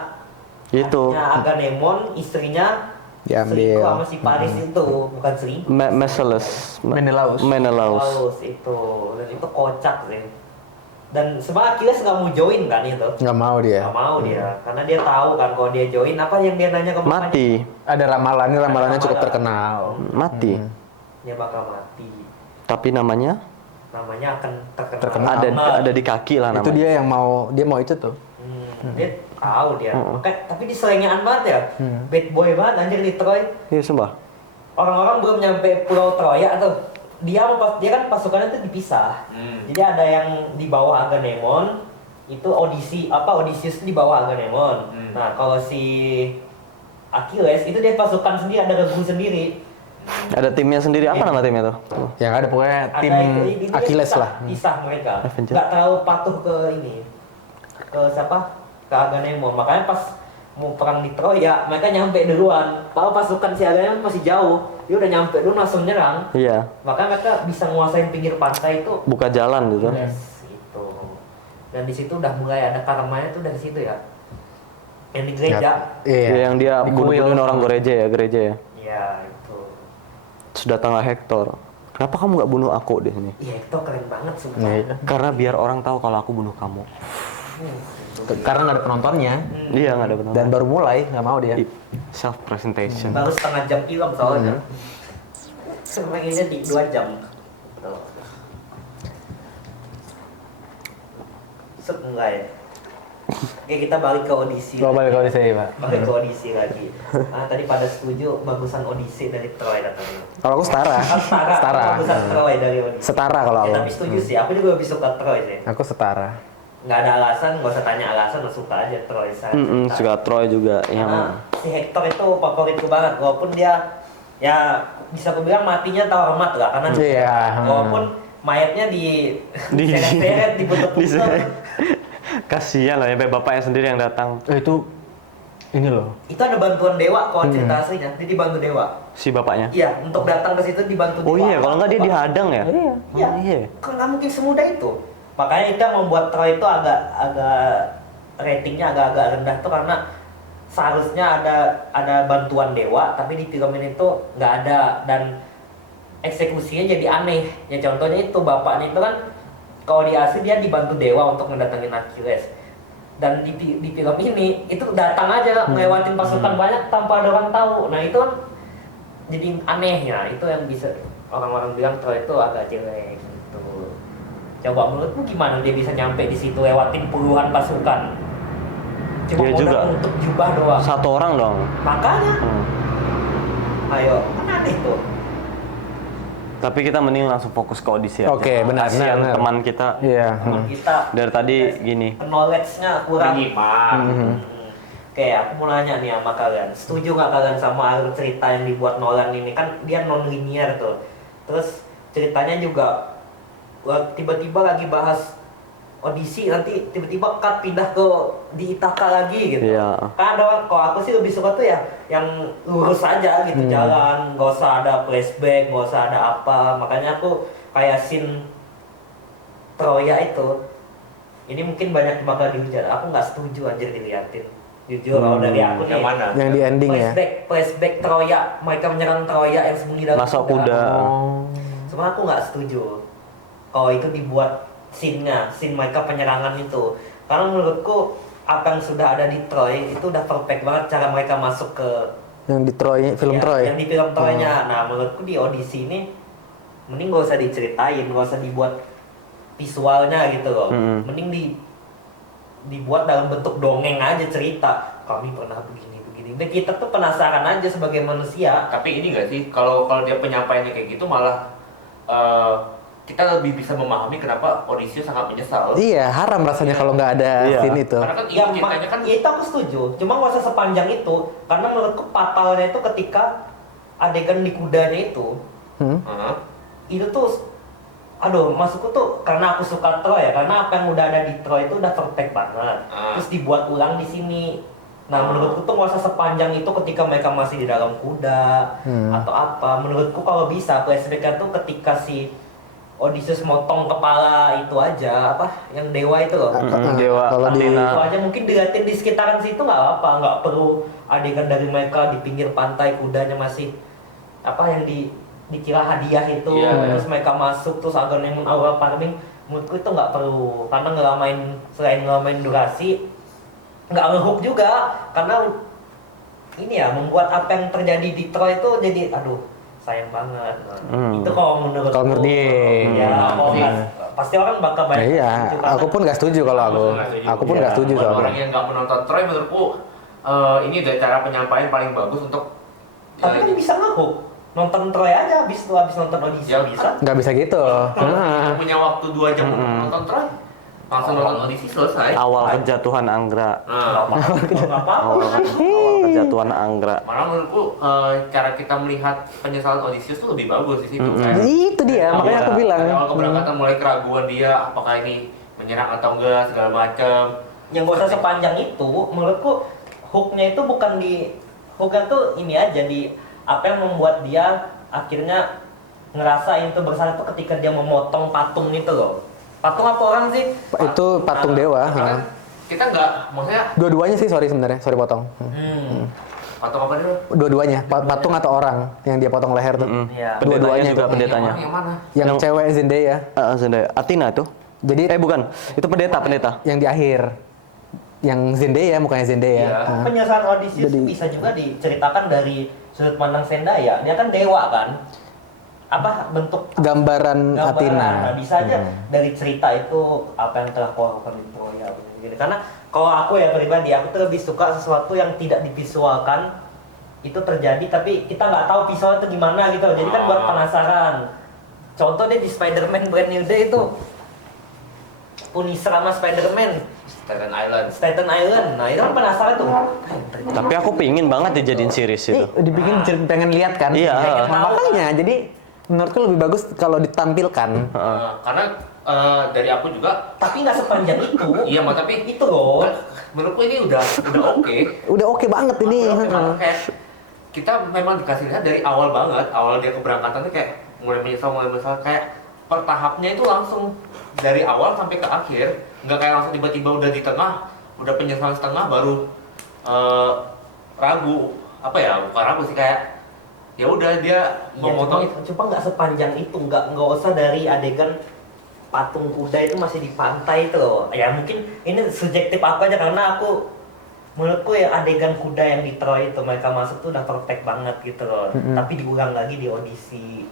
Itu Agamemnon, istrinya Diambil. selingkuh sama si Paris itu, bukan selingkuh. Menelaus. Menelaus. Menelaus. Paus itu, dan itu kocak sih. Dan sebenarnya Achilles nggak mau join kan itu. Nggak mau dia. Nggak mau dia, karena dia tahu kan kalau dia join apa yang dia nanya ke mamanya? Mati. Ada ramalannya Ada cukup ramalan. terkenal. Mati. Dia bakal mati. Tapi namanya Namanya akan terkenal. Terkenal. ada di kaki lah Itu namanya. dia yang mau itu tuh. Dia tahu dia. Makanya, tapi dia selengean banget ya. Bad boy banget anjir di Troy. Iya sumpah. Orang-orang belum nyampe Pulau Troya tuh. Dia kan pasukannya tuh dipisah. Jadi ada yang di bawah Agamemnon, itu Odysseus di bawah Agamemnon. Nah, kalau si Achilles itu dia pasukan sendiri, ada regu sendiri. Ada timnya sendiri, apa nama timnya tuh? Yang ada pokoknya Ada tim itu Achilles pisah, lah. Pisah mereka. Avengers. Nggak terlalu patuh ke ini. Ke siapa? Ke Agamemnon. Makanya pas mau perang di Troya, mereka nyampe duluan. Kalau pasukan si Agamemnon masih jauh, dia udah nyampe dulu langsung nyerang. Iya, Makanya mereka bisa nguasain pinggir pantai itu. buka jalan gitu. Yes, itu. Dan di situ udah mulai ada karmanya tuh dari situ ya. Yang di gereja. Iya. Iya, yang dia Di bunuh-bunuhin kuil. orang gereja ya. Iya, itu. Terus datanglah Hector. Kenapa kamu nggak bunuh aku di sini? Iya, itu keren banget sumpah. Iya. Karena biar orang tahu kalau aku bunuh kamu. Karena nggak ada penontonnya Iya, nggak ada benar. dan baru mulai nggak mau dia. Self presentation. Baru setengah jam film soalnya. Sebenarnya di 2 jam. Tuh. Enggak ya. Oke, kita balik ke Odyssey. Lo balik kalau saya Pak. Balik ke Odyssey lagi. Tadi pada setuju bagusan Odyssey dari Troy katanya. Kalau aku setara. Setara. Bagusan Troy dari Odyssey. Setara kalau Ya, aku. tapi setuju sih. Aku juga lebih suka Troy sih. Aku setara. Nggak ada alasan, nggak usah tanya alasan, lo suka aja Troy. Saya suka. Suka Troy juga yang Karena si Hector itu favoritku banget, walaupun dia ya bisa aku bilang matinya terhormat lah, karena Iya. walaupun mayatnya diseret-seret, diputer-puter. kasihan lah ya, bapaknya sendiri yang datang. Itu ini loh. Itu ada bantuan dewa kalau cerita aslinya, dia dibantu dewa. Si bapaknya. Iya, untuk datang ke situ dibantu Oh dewa. iya, kalau nggak dia dihadang ya? Iya. Iya, Oh, iya. kan nggak mungkin semudah itu. Makanya itu yang membuat Troy itu agak ratingnya agak rendah tuh karena seharusnya ada bantuan dewa, tapi di film ini tuh nggak ada dan eksekusinya jadi aneh. Ya contohnya itu bapaknya itu kan kalau di asli dia dibantu dewa untuk mendatangin Achilles. Dan di film ini itu datang aja ngelewatin pasukan banyak tanpa ada orang tahu. Nah itu kan jadi aneh ya. Itu yang bisa orang-orang bilang Troy itu agak jelek gitu. Coba menurutmu gimana dia bisa nyampe di situ lewatin puluhan pasukan? Cuma Dia modal juga. untuk jubah doang. Satu orang dong. Makanya, Hmm. ayo, kan aneh tuh. Tapi kita mending langsung fokus ke Odyssey aja. Oke, benar, Kasihan benar. teman kita Iya. Temen kita dari tadi gini. knowledge-nya kurang. Menyimak. Oke, aku mau nanya nih sama kalian. Setuju nggak kalian sama alur cerita yang dibuat Nolan ini? Kan dia non-linear tuh. Terus ceritanya juga tiba-tiba lagi bahas Odyssey, nanti tiba-tiba cut pindah ke di Ithaka lagi gitu. Iya. Kan ada orang, kalau aku sih lebih suka tuh ya yang lurus aja gitu jalan, nggak usah ada flashback, nggak usah ada apa. Makanya aku kayak scene Troya itu, ini mungkin banyak bakal dihujat. Aku nggak setuju anjir diliatin. Jujur kalau dari aku nih. Yang mana? Yang di ending ya. Flashback Troya, mereka menyerang Troya yang sembunyi dalam Masuk kuda. Oh. Sebenarnya aku nggak setuju kalau itu dibuat scene mereka penyerangan itu. Karena menurutku apa yang sudah ada di Troy itu udah perfect banget cara mereka masuk ke Yang di Troy, film ya, Troy. yang di film Troy-nya. Nah menurutku di Odyssey ini mending gak usah diceritain, gak usah dibuat visualnya gitu loh. Mending dibuat dalam bentuk dongeng aja cerita. Kami pernah begini. Dan kita tuh penasaran aja sebagai manusia. Tapi ini nggak sih, kalau dia penyampaiannya kayak gitu malah kita lebih bisa memahami kenapa Odysseus sangat menyesal. Iya, haram rasanya kalau nggak ada Iya. scene itu. Karena kan Ya, ini ceritanya kan ya itu aku setuju. Cuma nggak usah sepanjang itu, karena menurutku fatalnya itu ketika adegan di kudanya itu, Heeh. itu tuh, aduh, maksudku tuh karena aku suka Troy ya, karena apa yang udah ada di Troy itu udah perfect banget. Terus dibuat ulang di sini. Nah, menurutku tuh nggak usah sepanjang itu ketika mereka masih di dalam kuda atau apa. Menurutku kalau bisa flashback-nya tuh ketika si Odysseus motong kepala itu aja, apa yang dewa itu loh. Dewa Kalau di- Athena. Itu aja mungkin dilihatin di sekitaran situ nggak apa, nggak perlu adegan dari mereka di pinggir pantai kudanya masih apa yang dikira hadiah itu, Iya. terus mereka masuk terus Agamemnon awal farming. Menurutku itu nggak perlu, karena selain ngelamain durasi, nggak ngehook juga, karena ini ya membuat apa yang terjadi di Troy itu jadi aduh sayang banget. Itu kalau menurutku. Kalau menurut dia. Ya, kalau nggak- pasti orang bakal Nah, banyak. iya, setuju, karena- aku pun nggak setuju kalau aku. Aku pun nggak setuju Buat kalau orang yang nggak menonton Troy menurutku ini udah cara penyampaian paling bagus untuk Tapi kan bisa ngehook. Nonton Troy aja habis nonton Odyssey Ya, bisa. nggak bisa gitu. kalau Nah. kita punya waktu 2 jam untuk nonton Troy. langsung nonton audisi selesai. Awal kejatuhan Anggra. Nah, Awal kejatuhan Anggra. malah menurutku cara kita melihat penyesalan Odysseus tuh lebih bagus di situ. Kayak, Itu dia, makanya aku bilang. dari awal keberangkatan mulai keraguan dia, apakah ini menyerang atau enggak segala macam. Yang gak usah sepanjang itu, menurutku hooknya itu bukan di hooknya tuh ini aja di apa yang membuat dia akhirnya ngerasa itu bersalah tuh ketika dia memotong patung itu loh. Patung apa orang sih? Itu patung dewa. Karena kita nggak, maksudnya Dua-duanya sih, sorry potong. patung apa dulu? Dua-duanya, patung atau orang yang dia potong leher tuh. Iya. Pendetanya Dua-duanya juga tuh. pendetanya. Yang mana? Yang cewek Zendaya, Zendaya. Athena itu? Jadi Bukan. Itu pendeta. yang di akhir. Yang Zendaya, mukanya Zendaya. Iya. Ah. Penyesalan Odysseus Jadi- bisa juga diceritakan dari sudut pandang Zendaya. Dia kan dewa kan? Apa bentuk Gambaran Athena. Nah, bisa aja dari cerita itu apa yang telah kau lakukan di Troya gitu. Karena kalau aku ya pribadi, aku tuh lebih suka sesuatu yang tidak divisualkan itu terjadi, tapi kita nggak tahu visual itu gimana gitu. Jadi kan buat penasaran. Contoh deh di Spider-Man Brand New Day itu Punisher sama Spider-Man Staten Island. Staten Island. Nah itu kan penasaran tuh. Apa yang terjadi? Tapi aku pingin banget dijadiin series itu. Dibikin pengen lihat kan? Iya. Nah, makanya jadi menurutku lebih bagus kalau ditampilkan. Karena dari aku juga, Tapi nggak sepanjang itu. iya mah tapi Itu loh. menurutku ini udah oke. Udah oke banget ini. Memang kayak kita memang dikasih lihat dari awal banget, awal dia keberangkatan tuh kayak mulai menyesal kayak per tahapnya itu langsung dari awal sampai ke akhir, nggak kayak langsung tiba-tiba udah di tengah, udah penyesalan setengah baru ragu, apa ya, bukan ragu sih, kayak ya udah dia mau motong itu. Cuma nggak sepanjang itu, nggak usah dari adegan patung kuda itu masih di pantai itu loh. Ya mungkin ini subjektif aku aja karena menurutku ya adegan kuda yang di Troy itu mereka masuk tuh udah perfect banget gitu loh. Tapi diulang lagi di audisi.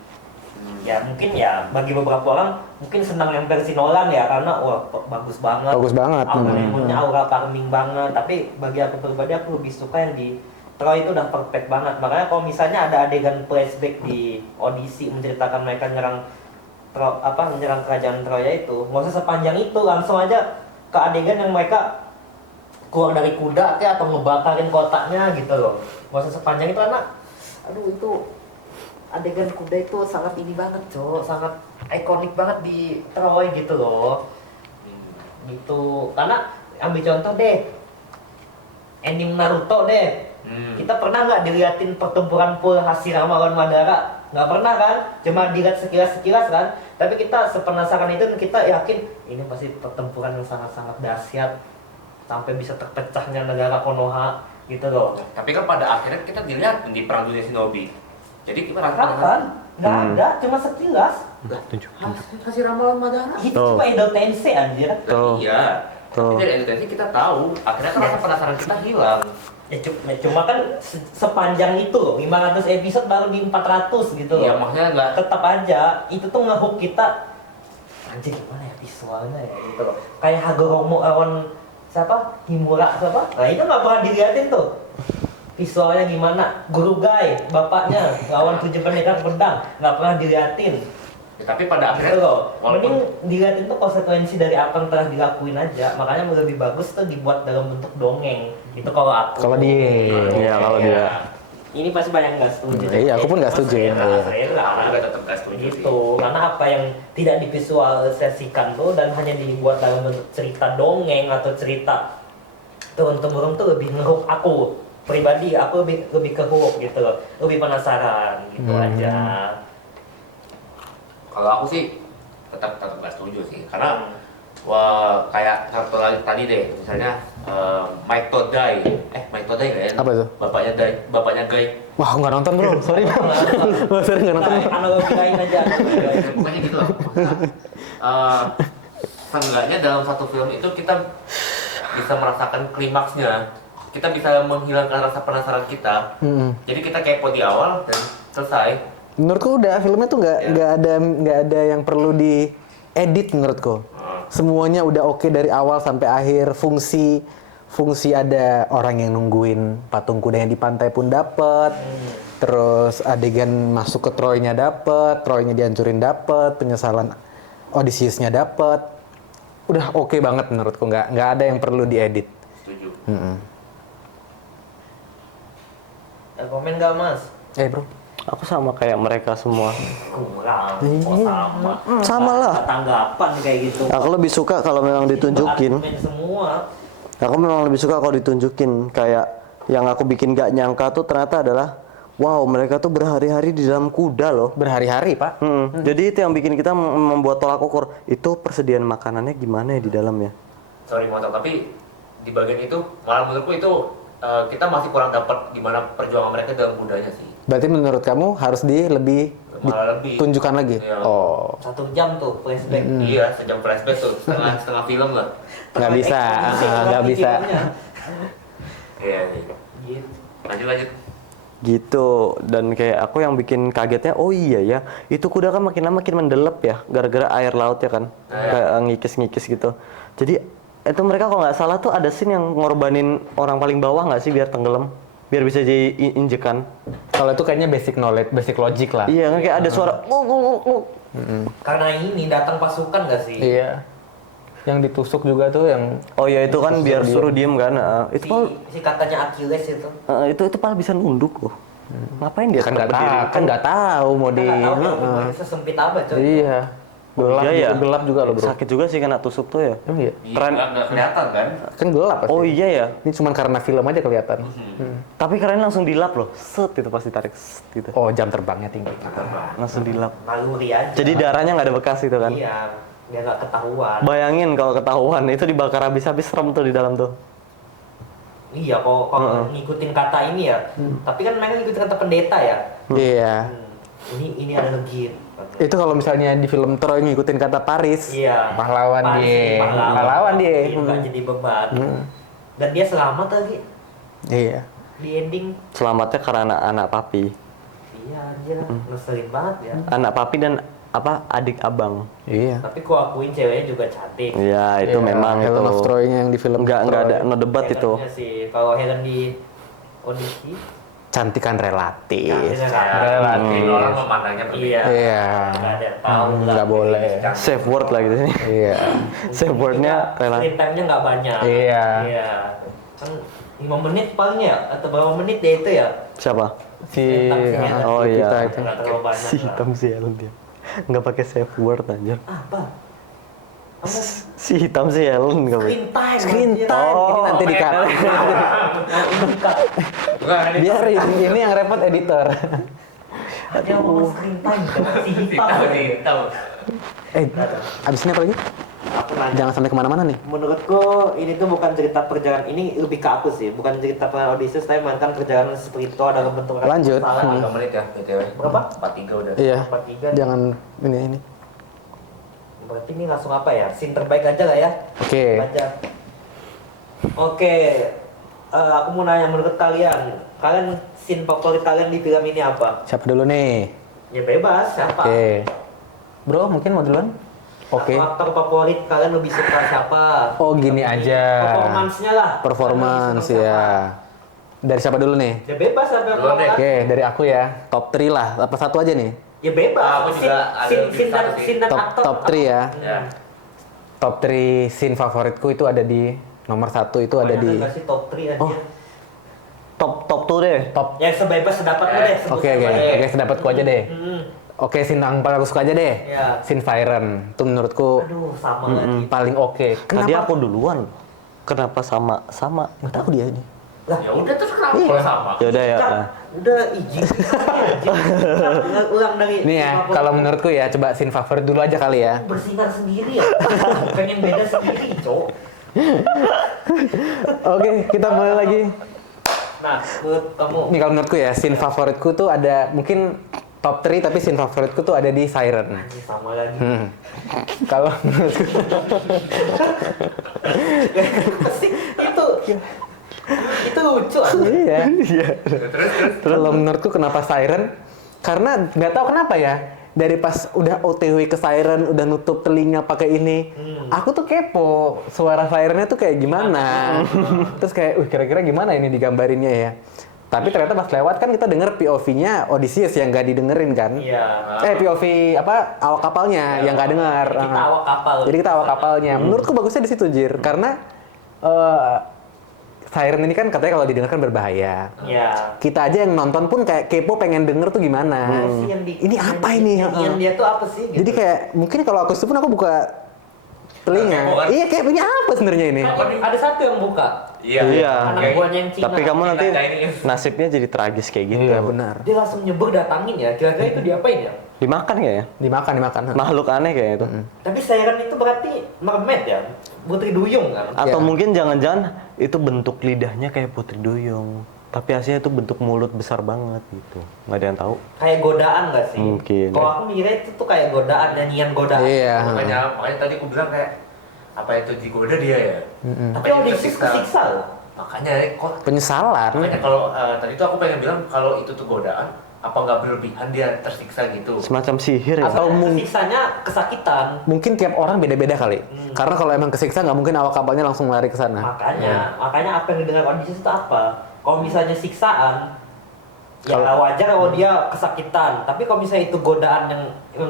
Ya mungkin ya bagi beberapa orang mungkin senang yang versi Nolan ya karena wah bagus banget. Bagus banget. Aura aura farming banget. Tapi bagi aku pribadi aku lebih suka yang di Troy itu udah perfect banget. Makanya kalau misalnya ada adegan flashback di audisi menceritakan mereka menyerang kerajaan Troya itu, nggak usah sepanjang itu, langsung aja ke adegan yang mereka keluar dari kuda atau ngebakarin kotaknya gitu loh. Nggak usah sepanjang itu karena aduh itu adegan kuda itu sangat ini banget cowok, sangat ikonik banget di Troy gitu loh. Gitu. Karena ambil contoh deh ending Naruto deh. Kita pernah nggak diliatin pertempuran full Hashirama lawan Madara? Nggak pernah kan? Cuma dilihat sekilas-sekilas kan? Tapi kita sepenasaran itu dan kita yakin ini pasti pertempuran yang sangat-sangat dahsyat sampai bisa terpecahnya negara Konoha gitu loh. Tapi kan pada akhirnya kita dilihat di perang dunia Shinobi. Jadi kita Kapan? Nggak ada, cuma sekilas. kasih ramalan Madara. Itu Tuh. cuma Edo Tensei anjir. Tuh. Iya. Tuh. Tapi dari edukasi kita tahu, akhirnya kan rasa penasaran kita hilang. Cuma kan sepanjang itu loh, 500 episode baru di 400 gitu loh. Iya, maksudnya nggak. Tetap aja itu tuh ngehook kita. Anjir gimana ya visualnya ya gitu loh. Kayak Hagoromo lawan siapa? Himura siapa? Nah itu nggak pernah diliatin tuh. Visualnya gimana? Guru Gai, bapaknya lawan 7 pendekar pedang, nggak pernah diliatin. Ya, tapi pada akhirnya Gitu loh. Mending walaupun dilihatin tuh konsekuensi dari apa yang telah dilakuin aja. Makanya lebih bagus tuh dibuat dalam bentuk dongeng. Itu kalau aku. Kalau dia. Iya, kalau dia. Ini pasti banyak yang nggak setuju. Iya, aku pun nggak setuju. Saya aku juga tetap gak setuju sih. gitu. Karena apa yang tidak divisualisasikan tuh dan hanya dibuat dalam bentuk cerita dongeng atau cerita turun-temurun tuh lebih ngehook aku. Pribadi aku lebih ke hook gitu loh. Lebih penasaran gitu aja. Kalau aku sih tetap gak setuju sih, karena wah kayak satu lagi tadi deh, misalnya Mike Todai nggak ya? Apa itu? Bapaknya Guy. Wah, nggak nonton bro, sorry. Wah, sorry nggak nonton. Nah, analogi lain aja. Pokoknya gitu loh. Seenggaknya dalam satu film itu kita bisa merasakan klimaksnya, kita bisa menghilangkan rasa penasaran kita. Jadi kita kepo di awal dan selesai. Menurutku udah filmnya tuh nggak ada yang perlu diedit menurutku. Semuanya udah oke dari awal sampai akhir. Fungsi ada orang yang nungguin patung kuda yang di pantai pun dapet. Terus adegan masuk ke Troy-nya dapet, Troy-nya dihancurin dapet, penyesalan Odysseus-nya dapet. udah oke banget menurutku, nggak ada yang perlu diedit. Setuju. Ada komen nggak Mas? Bro, Aku sama kayak mereka semua. Kurang, kok sama? Sama lah. Nggak tanggapan kayak gitu. Aku lebih suka kalau memang ditunjukin. Argumen semua. Aku memang lebih suka kalau ditunjukin. Kayak yang aku bikin gak nyangka tuh ternyata adalah, wow, mereka tuh berhari-hari di dalam kuda loh. berhari-hari Pak. Jadi itu yang bikin kita membuat tolak ukur. Itu persediaan makanannya gimana ya di dalamnya? Sorry motong, tapi di bagian itu malah menurutku itu kita masih kurang dapat gimana perjuangan mereka dalam kudanya sih. Berarti menurut kamu harus lebih Malah lebih. tunjukkan lagi? Iya. Oh, 1 jam tuh flashback. Iya, sejam flashback tuh, setengah film lah. nggak bisa, nggak bisa. Iya, iya. Gitu. Lanjut. Gitu. Dan kayak aku yang bikin kagetnya, oh iya ya, itu kuda kan makin lama makin mendelep ya, gara-gara air laut ya kan, kayak ngikis-ngikis gitu. Jadi itu mereka kalau nggak salah tuh ada scene yang ngorbanin orang paling bawah nggak sih biar tenggelam, biar bisa jadi injekan. Kalau itu kayaknya basic knowledge, basic logic lah. Iya kan kayak ada suara Karena ini datang pasukan nggak sih? Iya. Yang ditusuk juga tuh yang Oh ya itu kan biar suruh diem kan. Itu Si, pal si katanya Achilles itu. itu pal bisa nunduk loh. Ngapain dia kan tetap nggak berdiri? tahu, kan nggak tahu mau di. Nggak tahu Heeh. ya, sesempit apa coy. Iya. Gelap, iya ya? gelap juga loh bro. Sakit juga sih kena tusuk tuh ya. Emang iya. Keren. Nggak kelihatan kan? Kan gelap pasti. Oh iya ya. Ini cuma karena film aja kelihatan. Tapi keren langsung dilap loh. Set itu pasti tarik set gitu. Oh jam terbangnya tinggi. Langsung dilap. Naluri aja. Jadi darahnya nggak ada bekas itu kan. Iya, biar nggak ketahuan. Bayangin kalau ketahuan itu dibakar habis-habis serem tuh di dalam tuh. Iya, kalau ngikutin kata ini ya. Tapi kan mereka ngikutin kata pendeta ya. Iya. Ini ada legit. Itu kalau misalnya di film Troy ngikutin kata Paris, Iya. pahlawan Paris dia, jadi pahlawan dia. Nggak jadi beban. Dan dia selamat lagi Iya. di ending. Selamatnya karena anak papi. Iya, anjir. Ngeselin banget ya. Anak papi dan apa adik abang. Iya. Tapi ku akuin ceweknya juga cantik. Iya itu Iya, memang Helen itu. of Troy-nya yang di film Nggak ada Troy. no debat itu. Helennya sih. Kalau Helen di Odyssey, Cantikan relatif. cantiknya Relatif. Orang memandangnya berbeda. Iya. Iya. Nggak ada yang tahu lah. Nggak boleh. Safe word lah gitu nih. Iya. Safe wordnya relatif. Screen time-nya nggak banyak. Iya. Iya. Kan 5 menit paling ya atau berapa menit ya itu ya? Siapa? Si Oh, iya. kita itu. Nggak terlalu banyak Si lah. hitam si Helen dia. Nggak pakai safe word anjir. Apa? Kamu Si hitam si Helen nggak pakai. screen time. Screen anjir. time. Ini nanti di-cut. Biar ini yang repot editor. Dia ngomong screen time dengan si hitam. Tahu. Abis ini apa lagi? Aku nanya. Jangan sampai kemana-mana nih. Menurutku ini tuh bukan cerita perjalanan, ini lebih ke aku sih, bukan cerita perjalanan Odysseus, tapi melainkan perjalanan spiritual dalam bentuk Lanjut. kesalahan. 3 menit ya, BTW. Berapa? 43 udah. Iya. 43. Jangan ini. Berarti ini langsung apa ya? Scene terbaik aja lah ya. Oke. Baca. Oke. Aku mau nanya menurut kalian scene favorit kalian di film ini apa? Siapa dulu nih? Ya bebas, siapa? Oke. Bro, mungkin mau duluan? Oke. Aktor favorit kalian lebih suka siapa? Oh, gini aja. Performance-nya lah. Performance Kalian lebih suka ya. Dari siapa dulu nih? siapa? Ya bebas sampai Duluan deh. Oke, dari aku ya. Top 3 lah. Apa satu aja nih? Ya bebas. Aku juga ada Scene dan satu sih. scene dan Top aktor. top 3 ya. Ya. Top 3 scene favoritku itu ada di nomor 1 itu ada Banyak di nggak sih top 3 aja? Oh. Top tuh deh. top. Ya sebebas sedapatmu deh. sebut Oke, saja. oke, sedapatku aja deh. Hmm. Oke, scene yang paling aku suka aja deh. Ya. Scene Siren. Itu menurutku Aduh, sama lagi. paling oke. Tadi aku duluan. Kenapa sama? Nggak tahu dia ini. Ya udah terus kenapa kalau sama? Ya udah ya. Cak, Nah. udah izin. Ulang dari. Nih ya, lima kalau puluh. menurutku ya, coba scene favorit dulu aja kali ya. Bersinar sendiri ya. Pengen beda sendiri, cowok. Oke, kita mulai lagi. Nah, menurut kamu. Nih kalau menurutku ya, scene favoritku tuh ada mungkin top 3 tapi scene favoritku tuh ada di Siren. Ini sama lagi. Kalau menurutku itu lucu aja. iya. Terus Kalau menurutku kenapa Siren? Karena nggak tahu kenapa ya. Dari pas udah OTW ke Siren, udah nutup telinga pakai ini, aku tuh kepo suara Sirennya tuh kayak gimana. Terus kayak, kira-kira gimana ini digambarinnya ya? Tapi ternyata pas lewat kan kita denger POV-nya Odysseus yang nggak didengerin kan. Iya. POV apa awak kapalnya yang nggak dengar. Kita awak kapal. Jadi kita awak kapalnya. Menurutku bagusnya di situ Jir, karena siren ini kan katanya kalau didengarkan berbahaya. Iya. Kita aja yang nonton pun kayak kepo pengen denger tuh gimana. Sih yang Ini apa ini? Yang dia tuh apa sih? Gitu. Jadi kayak mungkin kalau aku pun aku buka telinga. Kepo kan? Iya kayak ini apa sebenarnya ini? Ada satu yang buka. Iya. Anak buahnya yang Cina. Tapi kamu nanti Kita ini. nasibnya jadi tragis kayak gitu. Iya benar. Dia langsung nyeber datangin ya. Kira-kira itu diapain ya? Dimakan kayaknya. Dimakan. Makhluk aneh kayak itu. Tapi siren itu berarti mermaid ya? Putri Duyung kan? Atau Iya. mungkin jangan-jangan itu bentuk lidahnya kayak Putri Duyung. Tapi aslinya itu bentuk mulut besar banget gitu. Nggak ada yang tahu. Kayak godaan gak sih? Mungkin. Kalau aku mikirnya itu tuh kayak godaan, nyanyian godaan. Iya. Makanya tadi aku bilang kayak apa itu digoda dia ya. Tapi Odysseus kesiksa loh. Makanya kok Penyesalan. makanya kalau tadi tuh aku pengen bilang kalau itu tuh godaan apa nggak berlebihan dia tersiksa gitu. Semacam sihir ya. Atau Kesiksanya kesakitan. mungkin tiap orang beda-beda kali. Karena kalau emang kesiksa nggak mungkin awak kapalnya langsung lari ke sana. Makanya apa yang didengar Odysseus itu apa? Kalau misalnya siksaan, ya wajar kalau dia kesakitan. Tapi kalau misalnya itu godaan yang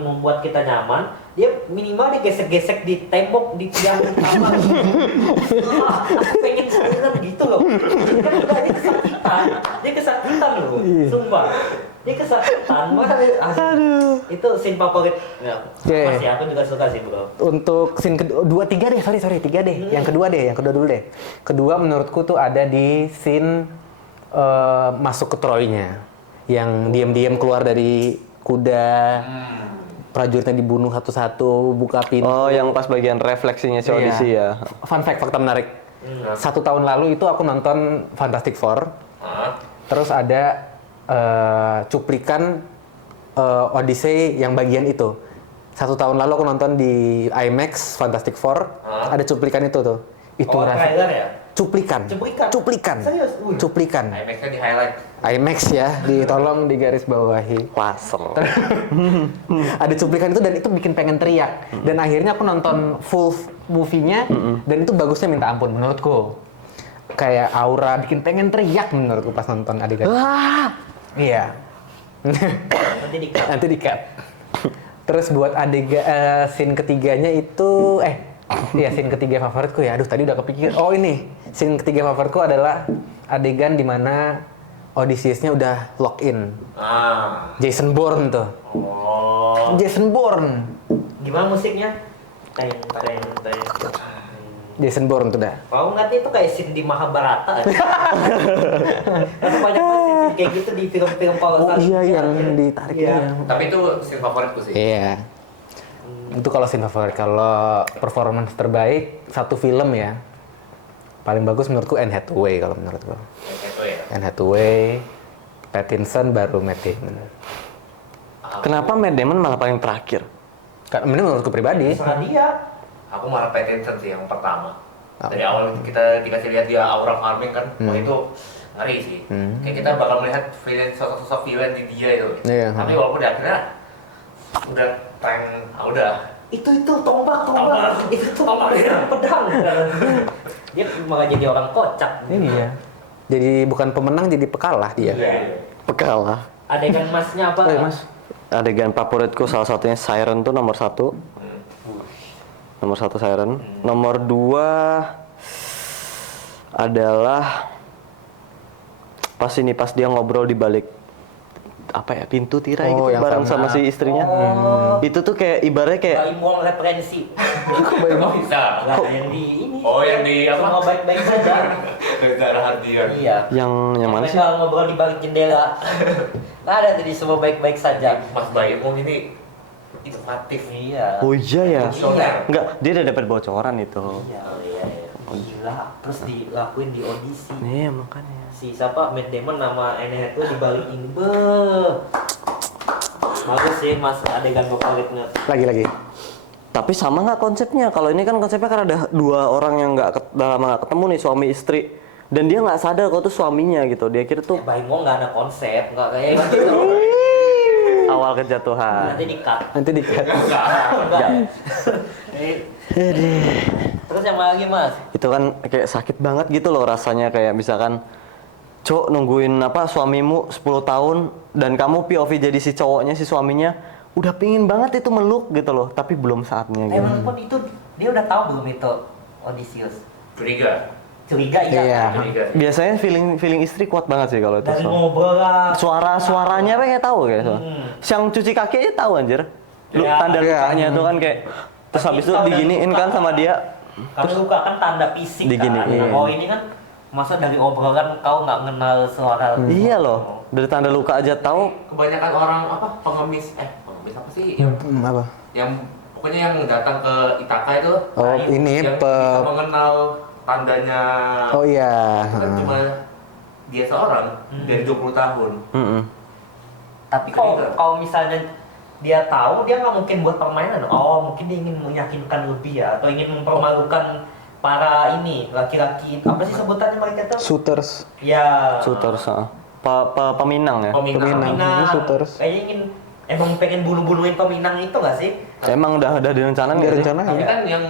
membuat kita nyaman, dia minimal digesek-gesek di tembok di tiang kamar. Aku pengen siren gitu loh. Kan udah dia kesakitan loh, sumpah. Dia kesakitan. Aduh. Itu scene favorit. Ya, Oke. Mas ya, aku juga suka sih bro. Untuk scene kedua, tiga deh, sorry, tiga deh. Yang kedua dulu deh. Kedua menurutku tuh ada di scene masuk ke Troy-nya. Yang diam-diam keluar dari kuda, prajuritnya dibunuh satu-satu, buka pintu. Oh, yang pas bagian refleksinya si Odyssey ya. Fun fact, fakta menarik. 1 tahun lalu itu aku nonton Fantastic Four. Terus ada cuplikan Odyssey yang bagian itu. 1 tahun lalu aku nonton di IMAX Fantastic Four. Ada cuplikan itu tuh. Itu Trailer ya? Cuplikan. Serius? Wih. Cuplikan. IMAX-nya di highlight. IMAX ya, ditolong digaris bawahi. Laser. Ada cuplikan itu dan itu bikin pengen teriak. Dan akhirnya aku nonton full movie-nya dan itu bagusnya minta ampun menurutku. Kayak aura bikin pengen teriak menurutku pas nonton adegan. Iya. Nanti di-cut. Terus buat adegan scene ketiganya itu iya scene ketiga favoritku ya. Aduh tadi udah kepikir. Oh ini scene ketiga favoritku adalah adegan di mana Odysseus-nya udah lock in. Jason Bourne tuh. Oh. Jason Bourne. Gimana musiknya? Teng. Jason Bourne tuh dah. Kalau nggak itu kayak scene di Mahabharata. Ada banyak banget scene kayak gitu di film-film kalau Oh iya yang ditarik Iya. ya. Tapi itu scene favoritku sih. Iya. Itu kalau scene favorit. Kalau performance terbaik satu film ya. Paling bagus menurutku Anne Hathaway kalau menurutku. Itu ya. Anne Hathaway, Pattinson baru Matt Damon. Kenapa Matt Damon malah paling terakhir? Ini menurutku pribadi. Terserah dia. Aku malah Pattinson sih yang pertama. Dari awal kita dikasih lihat dia aura farming kan, wah itu ngeri sih. Kayak kita bakal melihat villain, sosok villain di dia itu. Iya. Tapi walaupun di akhirnya udah udah. Itu tombak. Itu Tombak, iya. pedang. Dia malah jadi orang kocak. Iya. Jadi bukan pemenang jadi pekalah dia. Iya. Pekalah. Adegan masnya apa? Mas. Adegan favoritku salah satunya Siren tuh nomor 1. Nomor 1 Siren. Nomor 2 adalah pas dia ngobrol di balik pintu tirai Oh, gitu yang bareng sama- sama si istrinya. Itu tuh kayak ibaratnya kayak Baimong referensi. Bisa. Lah yang di ini. Oh, yang di apa? Semua baik-baik saja. Negara Hardian. Iya. yang mana sih? Mereka ngobrol di balik jendela. Nah, ada tadi semua baik-baik saja. Mas Baimong ini inovatif. Iya. Oh iya ya. Visioner. Enggak, dia udah dapat bocoran itu. Iya. Gila. Terus dilakuin di audisi. Iya, makanya. Si siapa Matt Damon nama Anne Hathaway dibalikin. Beuh. Bagus sih Mas adegan favoritnya. Lagi-lagi. Tapi sama nggak konsepnya? Kalau ini kan konsepnya kan ada 2 orang yang udah lama nggak ketemu nih, suami istri, dan dia nggak sadar kalau tuh suaminya gitu. Dia kira tuh Baimong nggak ada konsep, nggak kayak gitu. awal kejatuhan. Nanti di-cut. Enggak. Terus yang mana lagi Mas? Itu kan kayak sakit banget gitu loh rasanya, kayak misalkan Cok, nungguin apa suamimu 10 tahun dan kamu POV jadi si cowoknya, si suaminya udah pingin banget itu meluk gitu loh, tapi belum saatnya gitu. Emang pun itu dia udah tahu belum itu Odysseus? Curiga. Curiga Iya. iya. Curiga. Biasanya feeling istri kuat banget sih kalau itu. Dari ngobrolan. Suaranya apa kayak tahu kayak so. Yang cuci kaki aja tahu anjir. Ya, Tanda iya. lukanya tuh kan kayak terus Tapi habis itu tahu dan diginiin luka. kan sama dia. Kalau luka kan tanda fisik Diginiin. kan. Oh ini kan masa dari obrolan kau nggak kenal suara. Iya loh. Dari tanda luka aja tahu. Kebanyakan orang apa pengemis apa sih? Apa? Yang pokoknya yang datang ke Ithaka itu Oh, ini yang bisa mengenal tandanya. Oh iya. Kan cuma dia seorang dari 20 tahun. Mm-mm. Tapi kalau misalnya dia tahu, dia nggak mungkin buat permainan. Oh, mungkin dia ingin meyakinkan lebih ya, atau ingin mempermalukan para ini laki-laki. Apa sih sebutannya mereka tuh? Shooters. Ya. Shooters. Peminang ya. Peminang. Shooters. Kayaknya emang pengen bunuh-bunuhin peminang itu nggak sih? Emang udah direncanain Dia nggak sih? rencana Tapi ya. kan yang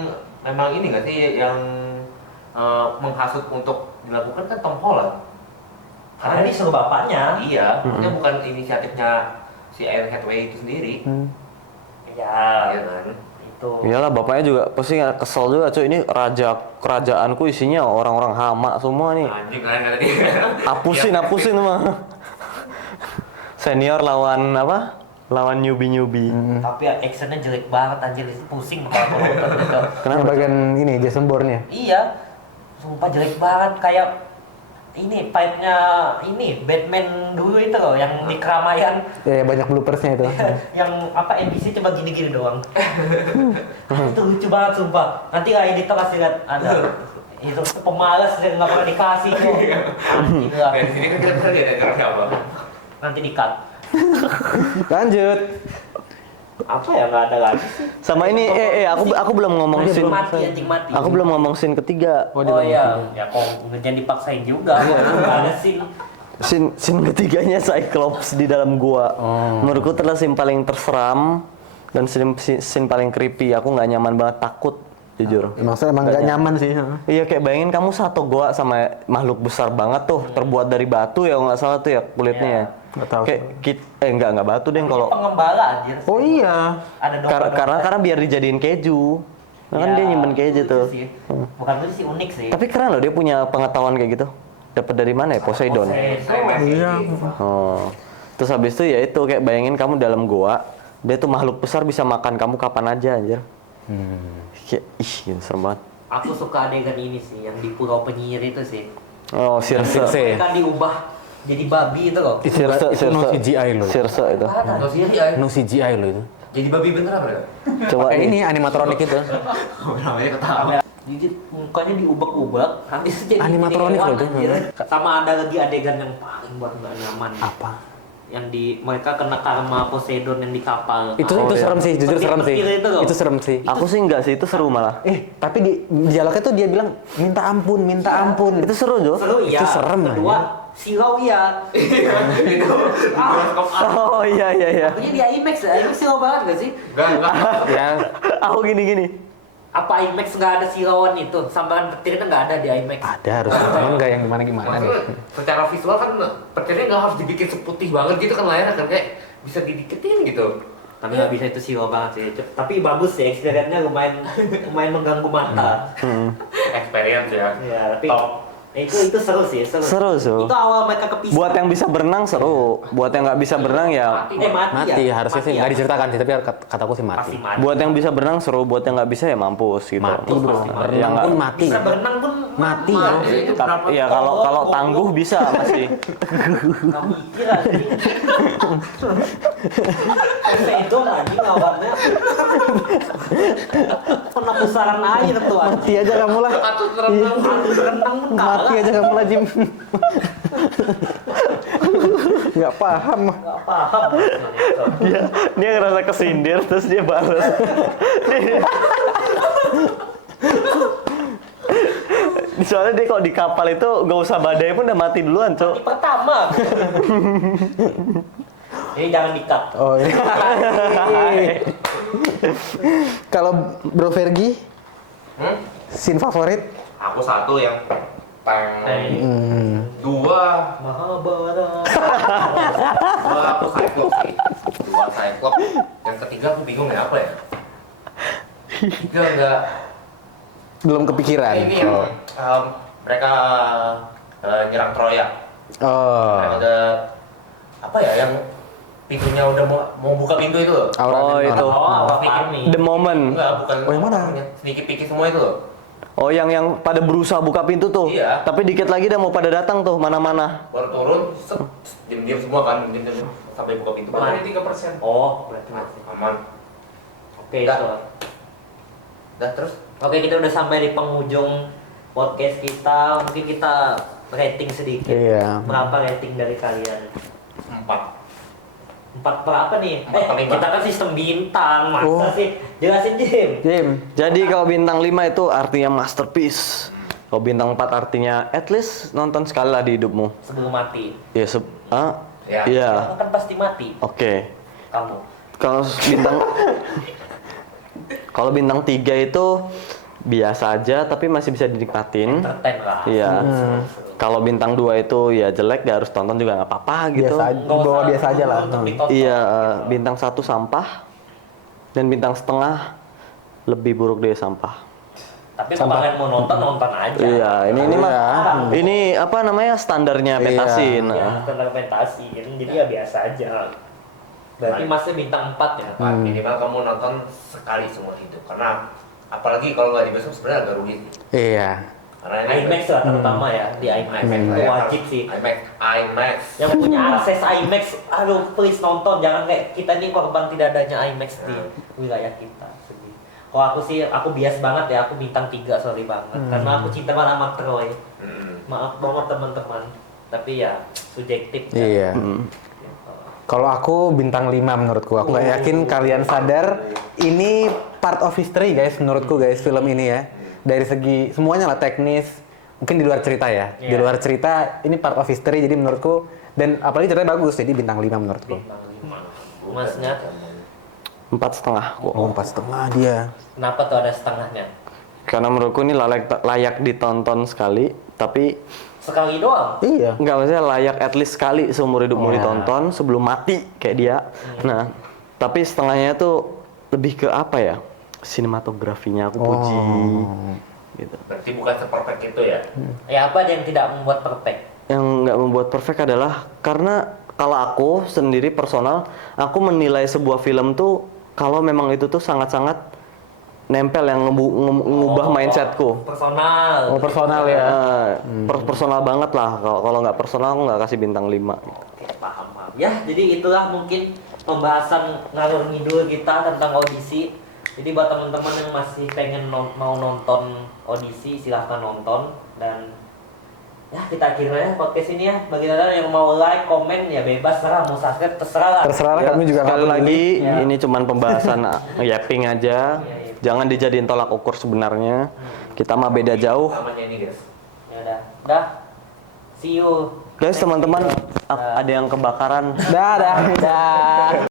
memang ini nggak sih yang menghasut untuk dilakukan kan Tom Holland. Karena dia suruh bapaknya. Iya, maksudnya bukan inisiatifnya si Anne Hathaway itu sendiri. Ya. Iya kan? Itu. Iyalah bapaknya juga pasti kesel juga cuy, ini kerajaanku isinya orang-orang hama semua nih. Anjing kan kata dia. Hapusin mah. Senior lawan apa? Lawan newbie. Tapi actionnya jelek banget anjir, pusing kalau nonton itu. Yang bagian ini Jason Bourne ya. Iya, sumpah jelek banget kayak ini fight-nya ini Batman dulu itu loh yang di keramaian Ya, banyak bloopersnya itu. yang apa NPC cuma gini-gini doang. Itu lucu banget sumpah. Nanti lah editor kasih lihat ada. Itu pemalas yang nggak pernah dikasih kok. Anjing lah. Dari sini kan kita bisa lihat ada apa. Nanti di-cut. Lanjut. Apa ya nggak ada lagi sih. Sama ini aku belum ngomong scene. Anjing mati. Aku belum ngomong scene ketiga. Oh iya, ya kok jangan dipaksain juga. Nggak ada scene. Scene ketiganya Cyclops di dalam gua. Menurutku adalah scene paling terseram dan scene paling creepy. Aku nggak nyaman banget, takut jujur. Maksudnya emang nggak nyaman sih. Iya kayak bayangin kamu satu goa sama makhluk besar banget tuh, terbuat dari batu ya kalau nggak salah tuh ya kulitnya ya. Nggak tahu. Kayak nggak batu deh kalau. Pengembala anjir. Oh iya. Ada domba-domba. Karena biar dijadiin keju. Nah, kan Ya, dia nyimpen keju lucu tuh. sih. Bukan lucu sih, unik sih. Tapi keren loh dia punya pengetahuan kayak gitu. Dapat dari mana ya? Poseidon. Iya. Oh. Terus habis itu ya itu kayak bayangin kamu dalam goa, dia tuh makhluk besar bisa makan kamu kapan aja anjir. Kayak gitu serem banget. Aku suka adegan ini sih, yang di Pulau Penyihir itu sih. Oh, Circe. Mereka diubah jadi babi itu loh. Circe. no CGI loh. Circe itu. Ada. Nggak sih ya. No CGI loh itu. Jadi babi bener apa ya? Coba Pakai nih. ini animatronik itu. Namanya ketawa. Jadi mukanya diubek-ubek, habis itu jadi Animatronik hewan, loh itu. anjir. Sama ada lagi adegan yang paling buat nggak nyaman. Apa? Yang di mereka kena karma Poseidon yang di kapal. Itu Oh, iya. serem sih, jujur serem sih. Petir itu loh. Itu serem sih. Aku sih enggak sih, itu seru malah. Tapi di dialognya tuh dia bilang minta ampun, minta ampun. Itu seru, Jo. Seru ya. Itu serem, Kedua, silau ya. Oh iya. Punya di IMAX ya, IMAX silau banget gak sih? Enggak. Ya, Aku gini. Apa IMAX nggak ada silauan itu? Sambaran petirnya nggak ada di IMAX. ada harus. Cuman nggak yang gimana-gimana Maksudnya nih. secara visual kan petirnya nggak harus dibikin seputih banget gitu kan layarnya kan kayak bisa didiketin gitu. Tapi nggak bisa itu silau banget sih. Tapi bagus sih, experience-nya lumayan mengganggu mata. Experience ya. Ya, tapi Top. itu seru sih, seru. Seru. Itu awal mereka kepisah. Buat yang bisa berenang seru. Buat yang nggak bisa berenang ya. Mati ya? harusnya sih Mati nggak ya? diceritakan sih, tapi kataku sih Pasti mati. mati. Buat yang bisa berenang seru, buat yang nggak bisa ya mampus gitu. Mati bro. Pasti mati. Berenang Ya, pun nggak- mati. Bisa berenang pun Mati, mati. bro. Itu berapa? Ya kalau tangguh bisa masih. Nggak mikir anjing. Poseidon anjing lawannya. Penebusaran air tuh anjing. Mati aja kamu lah. Katut renang. Renang pun Mati kalah. aja kamu lah Jim. Nggak paham. Nggak paham. Dia ngerasa kesindir terus dia balas. Soalnya dia kalau di kapal itu nggak usah badai pun udah mati duluan, Cok. Pertama. Jadi jangan di-cut. Oh iya. Kalau Bro Fergie, scene favorit? Aku satu yang Dua Mahabharata. aku Cyclops sih. Dua Cyclops. Yang ketiga aku bingung ya apa ya? Tiga enggak. Belum kepikiran. Ini yang mereka nyerang Troya. Oh. Mereka udah apa ya yang pintunya udah mau buka pintu itu loh. Oh, itu. Awal Army. The moment. Enggak, bukan. Oh, yang mana? Sedikit pikir semua itu loh. Oh, yang pada berusaha buka pintu tuh. Iya. Tapi dikit lagi udah mau pada datang tuh, mana-mana. Baru turun, diam-diam semua kan, diam-diam sampai buka pintu. Mana? 3%. Oh, berarti masih. Aman. Oke, Dah. itu. Dah terus. Oke, kita udah sampai di penghujung podcast kita. Mungkin kita rating sedikit. Iya. Berapa rating dari kalian? 4. 4 berapa nih? 4/5. Kita kan sistem bintang. Masa Oh. sih? Jelasin, Jim. Jim. Jadi kalau bintang 5 itu artinya masterpiece. Kalau bintang 4 artinya at least nonton sekali lah di hidupmu. Sebelum mati. Ya, Ya. Iya. Kamu kan pasti mati. Oke. Kamu. Kalau bintang Kalau bintang 3 itu biasa aja tapi masih bisa dinikmatin. Entertain lah. Iya. Seru-seru. Kalau bintang 2 itu ya jelek, gak harus tonton juga nggak apa-apa gitu. Biasa aja. Di bawah biasa aja lah. Untuk ditonton. Iya, bintang 1 sampah dan bintang setengah lebih buruk dari sampah. Tapi kalau kalian mau nonton, nonton aja. Iya, ini mah Iya. ini apa namanya standarnya Iya. Pentasin. Ya, tentang fantasi. Jadi ya biasa aja. Berarti masih bintang 4 ya? Minimal kamu nonton sekali seumur hidup. Karena apalagi kalau nggak di bioskop sebenarnya agak rugi. Iya. Karena ini IMAX lah terutama ya, di IMAX. Itu wajib sih. IMAX. Yang punya akses IMAX, aduh please nonton. Jangan kayak kita nih korban tidak adanya IMAX di wilayah kita. Sedih. Kalau aku sih, aku bias banget ya, aku bintang 3, sorry banget. Karena aku cinta banget sama Troy. Maaf banget teman-teman. Tapi ya, subjektif kan. Iya. Kalau aku bintang 5 menurutku. Aku nggak yakin kalian sadar ini part of history guys menurutku guys film ini ya. Dari segi semuanya lah teknis, mungkin di luar cerita ya. Di Iya. luar cerita ini part of history jadi menurutku dan apalagi ceritanya bagus jadi bintang 5 menurutku. Bintang 5. Masnya, 4,5 kok. Oh, 4,5 dia. kenapa tuh ada setengahnya? Karena menurutku ini layak ditonton sekali, tapi Sekali doang. Iya. nggak maksudnya layak at least sekali seumur hidupmu Iya. ditonton sebelum mati kayak dia. Nah, tapi setengahnya tuh lebih ke apa ya? Sinematografinya aku puji. Gitu. Berarti bukan seperfect itu ya. Ya apa yang tidak membuat perfect? Yang nggak membuat perfect adalah karena kalau aku sendiri personal, aku menilai sebuah film tuh kalau memang itu tuh sangat-sangat nempel yang ngubah mindsetku. Personal. Oh, personal ya. Personal banget lah. Kalau nggak personal aku nggak kasih bintang 5. Oke, paham. Ya, jadi itulah mungkin pembahasan ngalur ngidul kita tentang audisi. Jadi buat teman-teman yang masih pengen mau nonton audisi, silahkan nonton. Dan ya kita akhirnya podcast ini ya. Bagi kalian yang mau like, komen ya bebas lah, mau subscribe terserah lah. Terserah lah, Ya, kami juga nggak sekali peduli. lagi Ya. ini cuman pembahasan yapping aja. Iya. Jangan dijadiin tolak ukur sebenarnya. Kita mah beda jauh. Namanya ini guys. Ya udah. Dah. See you. Guys, teman-teman, ada yang kebakaran. Dah.